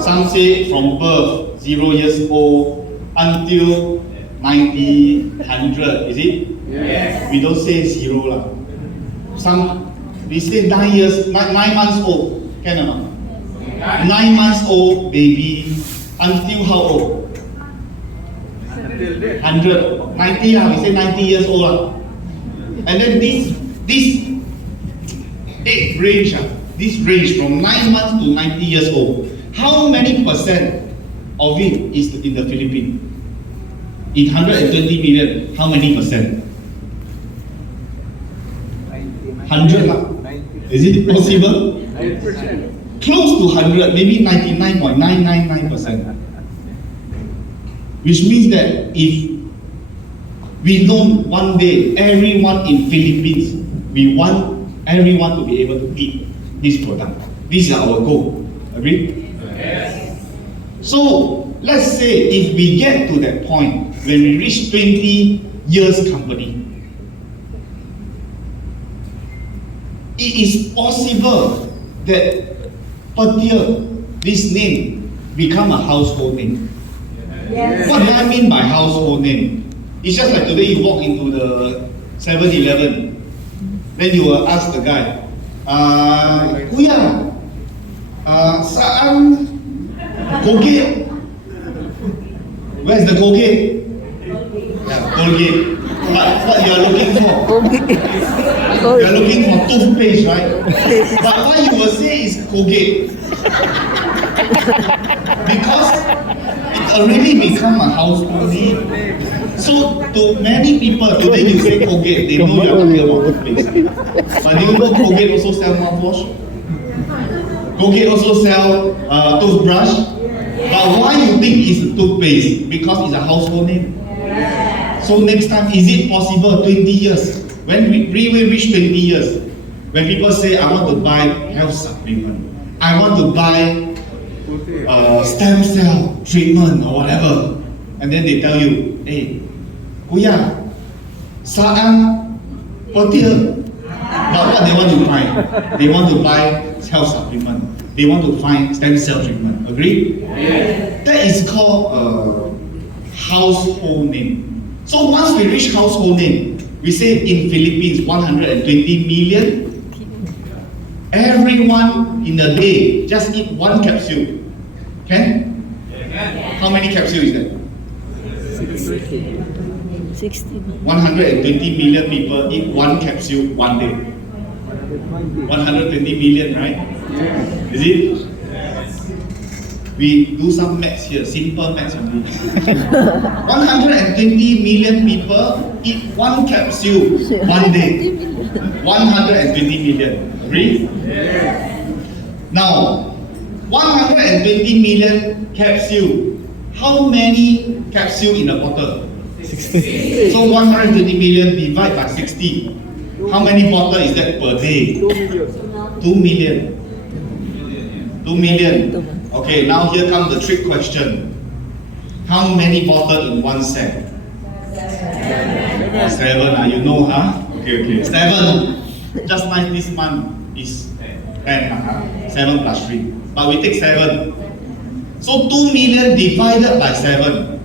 Some say from birth, 0 years old, until 90, 100, is it? Yes. We don't say 0 lah. Some, we say 9 months old, can or not? 9 months old baby, until how old? Until death. 100, 90 lah, we say 90 years old lah. And then this age range, this range from 9 months to 90 years old, how many percent of it is in the Philippines? In 120 million, how many percent? 100 lah. Is it possible? 9%. Close to 100, maybe 99.999%. Which means that if we know one day everyone in Philippines, we want everyone to be able to eat this product. This is our goal. Agree? Yes. So let's say if we get to that point when we reach 20 years company, it is possible that Pertier, this name, become a household name. Yes. What do I mean by household name? It's just like today you walk into the 7-Eleven, then you will ask the guy, Kuya, saan? Koge? Where's the Colgate? Yeah, Colgate. But what you are looking for? You are looking for toothpaste, right? But why you will say is Colgate? Because it already become a household name. So to many people, today you say Colgate, they know you are talking about toothpaste. But do you know Colgate also sell mouthwash? Colgate also sell toothbrush. But why you think it's a toothpaste? Because it's a household name. So next time, is it possible 20 years? When RIWAY reach 20 years, when people say, I want to buy health supplement, I want to buy stem cell treatment or whatever, and then they tell you, hey, kuya, saan, petir. But what they want to buy? They want to buy health supplement. They want to find stem cell treatment. Agree? Yes. That is called household name. So once we reach household name, we say in Philippines 120 million. Everyone in a day just eat one capsule. Can? How many capsules is that? 60. 120 million people eat one capsule one day. 120 million, right? Is it? We do some maths here, simple maths only. 120 million people eat one capsule one day. 120 million. Agree? Now, 120 million capsule. How many capsule in a bottle? 60. So 120 million divided by 60. How many bottle is that per day? 2 million. 2 million. Okay, now here comes the trick question. How many bottle in one set? 7. You know, huh? Okay. 7. Just like this month is 10. 7 plus 3. But we take 7. So 2 million divided by 7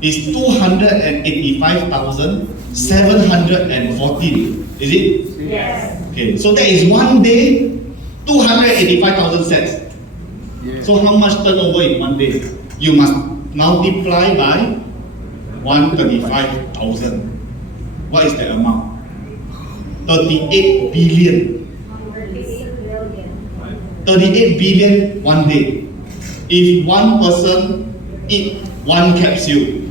is 285,714. Is it? Yes. Okay, so that is one day, 285,000 sets. So how much turnover in one day? You must multiply by 135,000. What is the amount? 38 billion. 38 billion one day. If one person eat one capsule,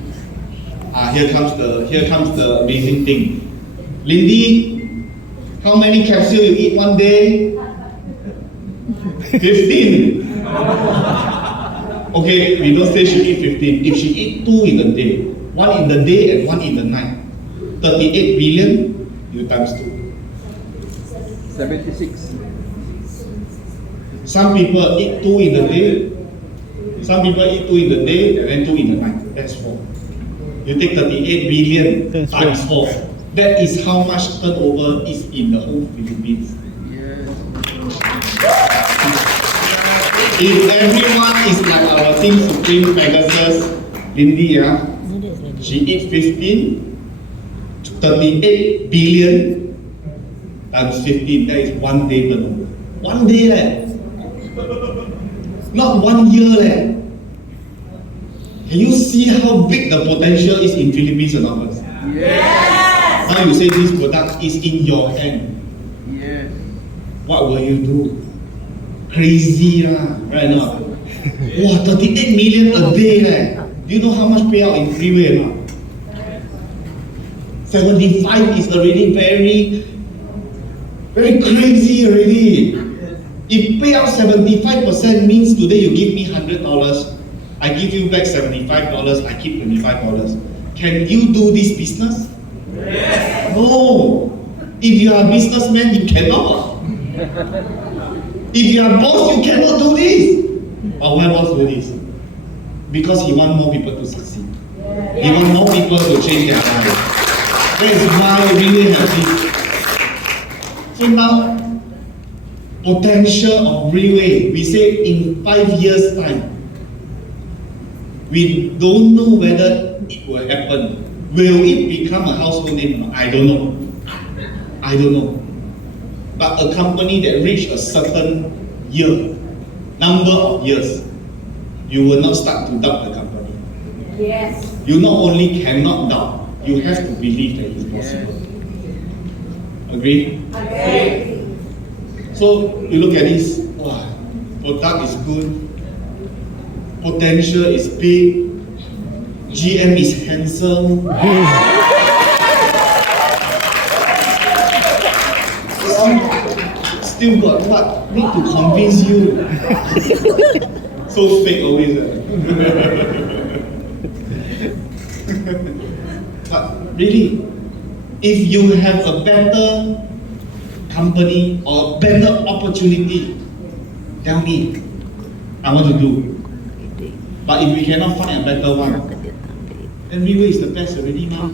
here comes the amazing thing. Lindy, how many capsules you eat one day? 15. Okay, we don't say she eat 15. If she eat 2 in a day, 1 in the day and 1 in the night, 38 billion, you times 2. 76. Some people eat 2 in the day, some people eat 2 in the day and then 2 in the night. That's 4. You take 38 billion times 4. That is how much turnover is in the whole Philippines. If everyone is like our Team Supreme Pegasus, Lindy, she eat 15, 38 billion times 15, that is 1 day turnover. 1 day leh. Not 1 year leh. Can you see how big the potential is in Philippines or not? Yes. Now you say this product is in your hand. Yes. What will you do? Crazy lah, right now. Wow, 38 million a day leh. Do you know how much payout in RIWAY or not? 75 is already very crazy already. If payout 75% means today you give me $100, I give you back $75, I keep $25. Can you do this business? Yes. No. If you are a businessman, you cannot. If you are a boss, you cannot do this. But why boss do this? Because he wants more people to succeed. He wants more people to change their lives. That is why we really have this. So now, potential of RIWAY, we say in 5 years' time, we don't know whether it will happen. Will it become a household name? I don't know. But a company that reach a certain number of years, you will not start to doubt the company. Yes. You not only cannot doubt, you have to believe that it's possible. Agree? Agree. So you look at this, wow, product is good, potential is big, GM is handsome. Still got what need to convince you. So fake always. But really, if you have a better company or better opportunity, tell me. I want to do. But if we cannot find a better one, then RIWAY is the best already now.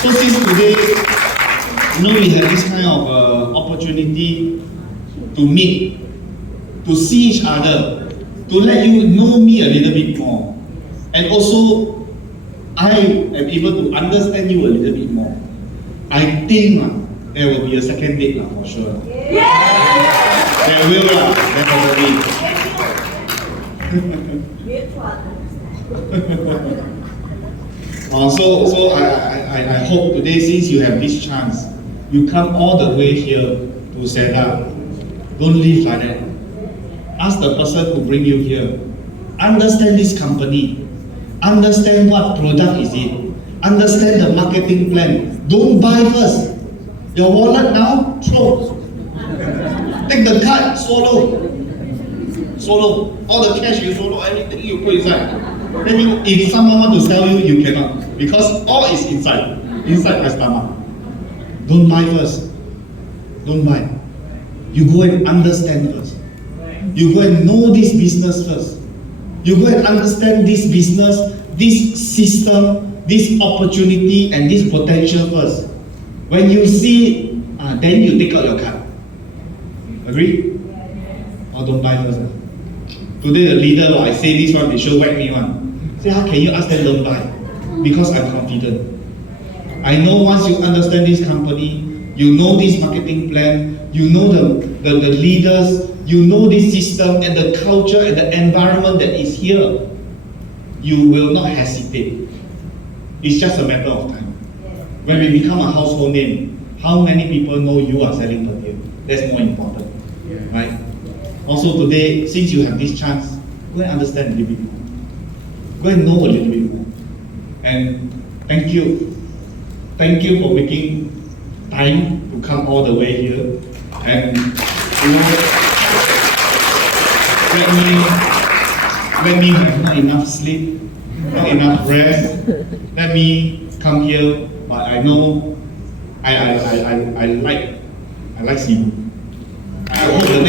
So since today, we have this kind of opportunity to meet, to see each other, to let you know me a little bit more. And also, I am able to understand you a little bit more. I think there will be a second date for sure. There will, definitely. So I hope today, since you have this chance, you come all the way here to SEDA. Don't live like that. Ask the person who bring you here. Understand this company. Understand what product is it. Understand the marketing plan. Don't buy first. Your wallet now, throw. Take the card, swallow. Swallow. All the cash you swallow, everything you put inside. Then if someone want to sell you, you cannot. Because all is inside my stomach. Don't buy first. Don't buy. You go and understand first. You go and know this business first. You go and understand this business, this system, this opportunity, and this potential first. When you see, then you take out your card. Agree? Or don't buy first. Today the leader, I say this one, they sure whack me one. Say, how can you ask them don't buy? Because I'm confident. I know once you understand this company, you know this marketing plan, you know the leaders, you know this system and the culture and the environment that is here, you will not hesitate. It's just a matter of time. When we become a household name, how many people know you are selling perfume? That's more important, right? Also today, since you have this chance, go and understand a little bit more. Go and know a little bit more. And thank you. Thank you for making time to come all the way here. And let me have not enough sleep, not enough rest. Let me come here, but I know I like Cebu. I hope the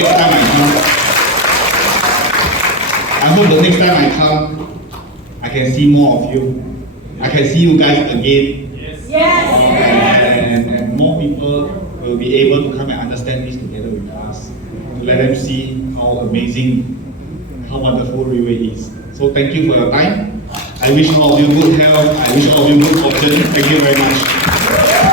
next time I come, I can see more of you. I can see you guys again. And more people will be able to come and understand this together with us. To let them see how amazing, how wonderful RIWAY is. So thank you for your time. I wish all of you good health. I wish all of you good fortune. Thank you very much.